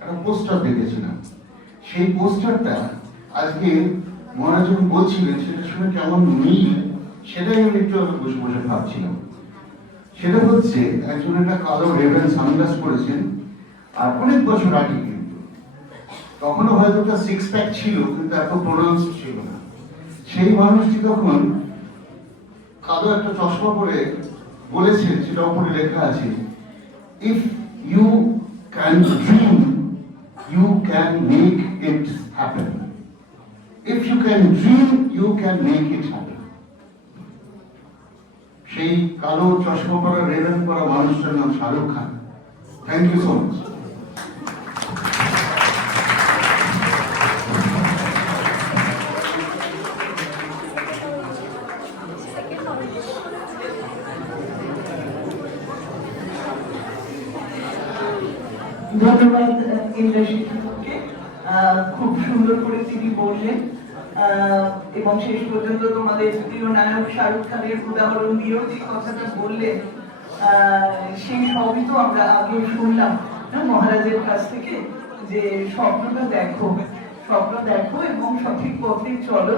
একটা পোস্টার দেখেছিলাম, সেই পোস্টারটা আজকে মহারাজ যখন বলছিলেন সেটা শুনে কেমন মিল, সেটাই আমি একটু বসে বসে ভাবছিলাম। সেটা হচ্ছে একজন একটা কালো রেভেন সানগ্লাস পরেছেন, আর অনেক বছর আগে, কিন্তু তখনও হয়তো একটা 6 প্যাক ছিল, কিন্তু এত প্রোনাউন্স ছিল না। সেই মানুষটি তখন কালো একটা চশমা পরে বলেছেন, সেটা উপরে লেখা আছে, if you can dream, you can make it happen. If you can dream, you can make it happen. সেই কালো চশমা পরা রেভেন পরা মানুষটার নাম Shahrukh Khan. Thank you so much. ধন্যবাদ ইন্দ্রশিক্ষককে, খুব সুন্দর করে তিনি বললেন, এবং শেষ পর্যন্ত তোমাদের প্রিয় নায়ক শাহরুখ খানের উদাহরণ দিয়েও যে কথাটা বললেন, সেই সবই তো আমরা আগে শুনলাম মহারাজের কাছ থেকে, যে স্বপ্নটা দেখো এবং সঠিক পথে চলো,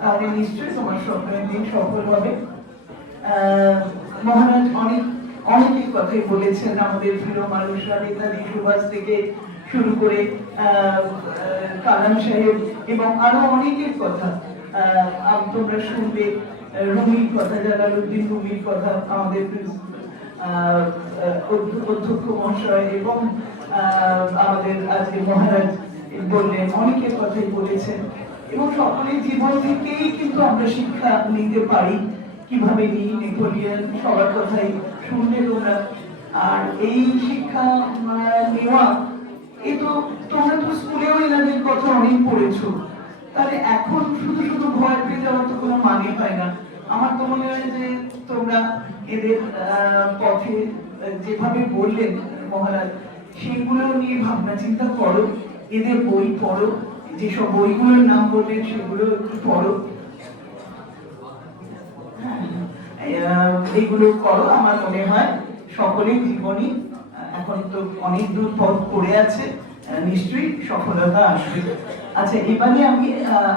তাহলে নিশ্চয়ই তোমার স্বপ্নের দিন সফল হবে। মহারাজ অনেকের কথাই বলেছেন, আমাদের প্রিয় মানুষরা, নেতাজি সুভাষ থেকে শুরু করে কালাম সাহেব এবং আরো অনেকের কথা তোমরা শুনবে। রুমির কথা, জালালউদ্দিন রুমির কথা, আমাদের অধ্যক্ষ মহাশয় এবং আমাদের আজকে মহারাজ বললেন, অনেকের কথাই বলেছেন, এবং সকলের জীবন থেকেই কিন্তু আমরা শিক্ষা নিতে পারি। কিভাবে নিই, নেপোলিয়ন, সবার কথাই শুনলে তোমরা। আর এই শিক্ষা নেওয়া, এ তো তোমরা তো স্কুলেও এনাদের কথা অনেক পড়েছো, তাহলে এখন শুধু শুধু ভয় পেয়ে যাওয়ার তো কোনো মানে হয় না। আমার তো মনে হয় যে তোমরা এদের পথে যেভাবে বললেন মহারাজ, সেগুলো নিয়ে ভাবনা চিন্তা করো, এদের বই পড়ো, যেসব বইগুলোর নাম বললেন সেগুলো একটু পড়ো, এইগুলো করো। আমার মনে হয় সকলের জীবনই এখন তো অনেক দূর পথ পড়ে আছে, নিশ্চয়ই সফলতা আসবে। আচ্ছা, এবারে আমি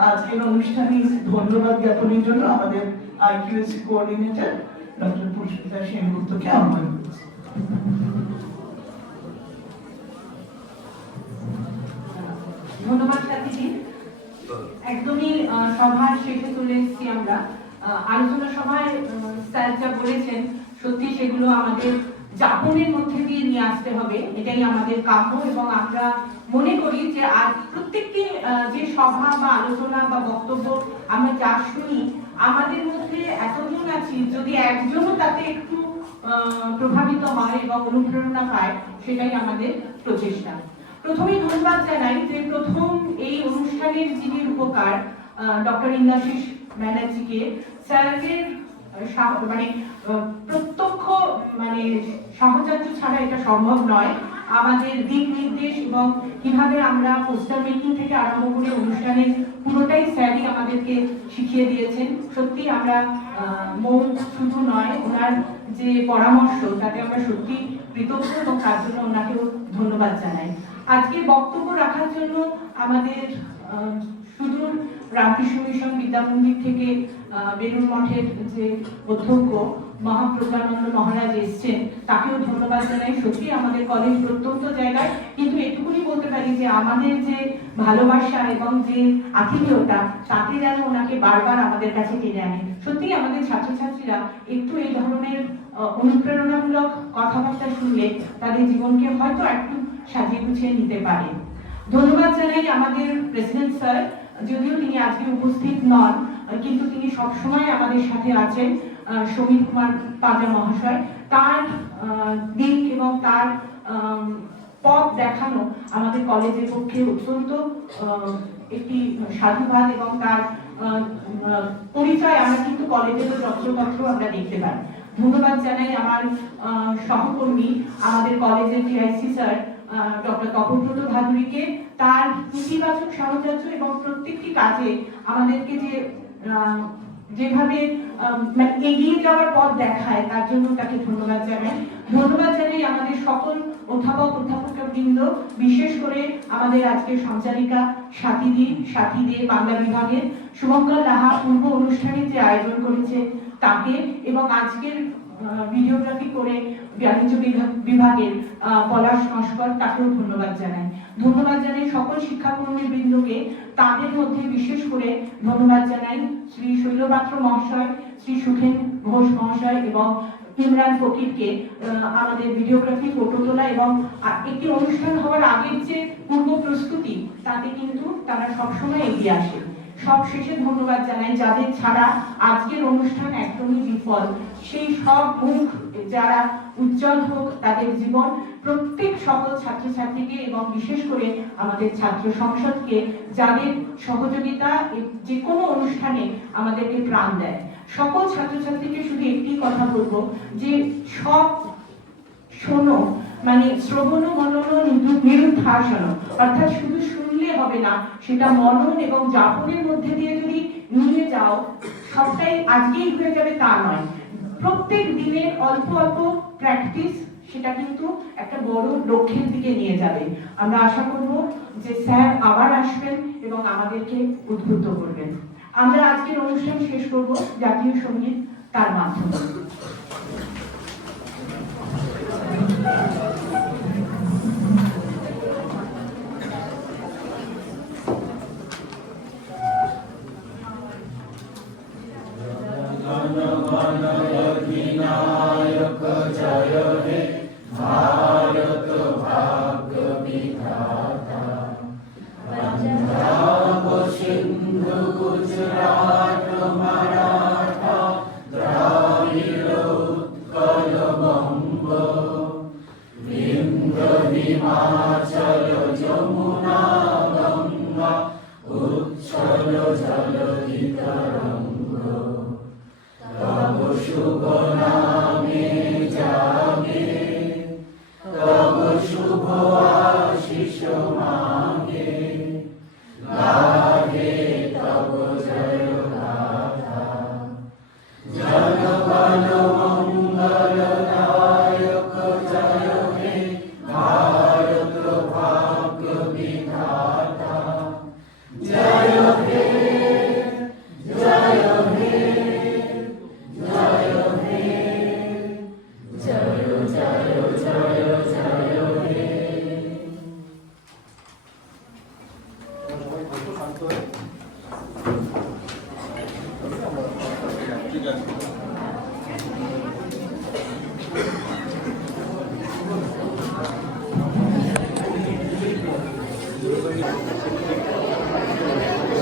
আজকের অনুষ্ঠানে ধন্যবাদ জ্ঞাপনের জন্য আমাদের আইকিউএসসি কোঅর্ডিনেটর ডক্টর পুষ্পিতা সেনগুপ্তকে আহ্বান করছি। ধন্যবাদ কাকিজি। একদমই সভার শেষে চলে এসেছি আমরা। আলোচনা সভায় স্যার যা বলেছেন সত্যি সেগুলো আমাদের যাপনের মধ্যে দিয়ে নিয়ে আসতে হবে, এটাই আমাদের কাম্য। এবং আমরা মনে করি যে আর প্রত্যেকটি যে সভা বা আলোচনা বা বক্তব্য আমরা যা শুনি, আমাদের মধ্যে এতজন আছি, যদি একজনও তাতে একটু প্রভাবিত হয় এবং অনুপ্রেরণা পায়, সেটাই আমাদের প্রচেষ্টা। প্রথমেই ধন্যবাদ জানাই যে প্রথম এই অনুষ্ঠানের যিনি রূপকার ডক্টর ইন্দ্রাশিস ব্যানার্জিকে, স্যারের মানে প্রত্যক্ষ মানে সহযোগিতা ছাড়া এটা সম্ভব নয়। আমাদের দিক নির্দেশ এবং কিভাবে আমরা পোস্টার মেকিং থেকে আরম্ভ করে অনুষ্ঠানের পুরোটাই স্যারই আমাদেরকে শিখিয়ে দিয়েছেন। সত্যি আমরা মৌন শুধু নয়, ওনার যে পরামর্শ তাতে আমরা সত্যি কৃতজ্ঞ এবং তার জন্য ওনাকেও ধন্যবাদ জানাই। আজকে বক্তব্য রাখার জন্য আমাদের সুদূর রামকৃষ্ণ মিশন বিদ্যামন্দির থেকে বেলুড় মঠের যে অধ্যক্ষ মহাপ্রজ্ঞানন্দ মহারাজ এসছেন, তাকেও ধন্যবাদ জানাই। সত্যি আমাদের কলেজ প্রত্যন্ত জায়গায়, কিন্তু এটুকুনি বলতে পারি যে আমাদের যে ভালোবাসা এবং যে আতিথেয়তা, তাতে যেন ওনাকে বারবার আমাদের কাছে টেনে আনে। সত্যি আমাদের ছাত্রছাত্রীরা একটু এই ধরনের অনুপ্রেরণামূলক কথাবার্তা শুনলে তাদের জীবনকে হয়তো একটু সাজিয়ে গুছিয়ে নিতে পারে। ধন্যবাদ জানাই আমাদের প্রেসিডেন্ট স্যার, যদিও তিনি আজকে উপস্থিত নন, কিন্তু তিনি সবসময় আমাদের সাথে আছেন। সমীর কুমার পাজা মহাশয়, তার দিক এবং তার পথ দেখানো আমাদের কলেজের পক্ষে অত্যন্ত একটি সাধুবাদ, এবং তার পরিচয় আমরা কিন্তু কলেজের যত্রতত্র আমরা দেখতে পাই। ধন্যবাদ জানাই আমার সহকর্মী, আমাদের কলেজের টিআইসি স্যার ডক্টর তপব্রত ভাদুরীকে, তার ইতিবাচক সাহচর্য এবং প্রত্যেকটি কাজে আমাদেরকে যেভাবে এগিয়ে যাওয়ার পথ দেখায়, তার জন্য তাকে ধন্যবাদ জানাই। ধন্যবাদ জানাই আমাদের সকল অধ্যাপক-অধ্যাপিকাবৃন্দ, বিশেষ করে আমাদের আজকের সঞ্চালিকা সাথী দে বাংলা বিভাগের, শুভঙ্কর লাহা পূর্ব অনুষ্ঠানের যে আয়োজন করেছে তাকে, এবং আজকের ভিডিওগ্রাফি করে বাণিজ্য বিভাগের পলাশ নস্কর, তাকেও ধন্যবাদ জানাই। ধন্যবাদ জানাই সকল শিক্ষাকর্মী বৃন্দকে, তাদের মধ্যে বিশেষ করে ধন্যবাদ জানাই শ্রী শৈলপাত্র মহাশয়, শ্রী সুখেন ঘোষ মহাশয় এবং ইমরান ফকিরকে, আমাদের ভিডিওগ্রাফি, ফটো তোলা এবং একটি অনুষ্ঠান হওয়ার আগের যে পূর্ব প্রস্তুতি, তাতে কিন্তু তারা সবসময় এগিয়ে আসে। সব শেষে ধন্যবাদ জানাই যাদের ছাড়া আজকের অনুষ্ঠান একদমই বিফল, সেই সব মুখ যারা উজ্জ্বল হোক তাদের জীবন, প্রত্যেক সকল ছাত্রছাত্রীকে এবং বিশেষ করে আমাদের ছাত্র সংসদকে, যাদের সহযোগিতা যে কোনো অনুষ্ঠানে আমাদেরকে প্রাণ দেয়। সকল ছাত্রছাত্রীকে শুধু একটি কথা বলবো যে সব শোনো, মানে শ্রবণ মনন নিরুদ্ধাসন, অর্থাৎ শুধু শুনলে হবে না, সেটা মনন এবং যাপনের মধ্যে দিয়ে যদি নিয়ে যাও, সবটাই আজকেই হয়ে যাবে তা নয়। প্রত্যেক দিনের অল্প অল্প প্র্যাকটিস, সেটা কিন্তু একটা বড় লক্ষ্যের দিকে নিয়ে যাবে। আমরা আশা করব যে স্যার আবার আসবেন এবং আমাদেরকে উদ্বুদ্ধ করবেন। আমরা আজকের অনুষ্ঠান শেষ করব জাতীয় সঙ্গীত তার মাধ্যমে। এটা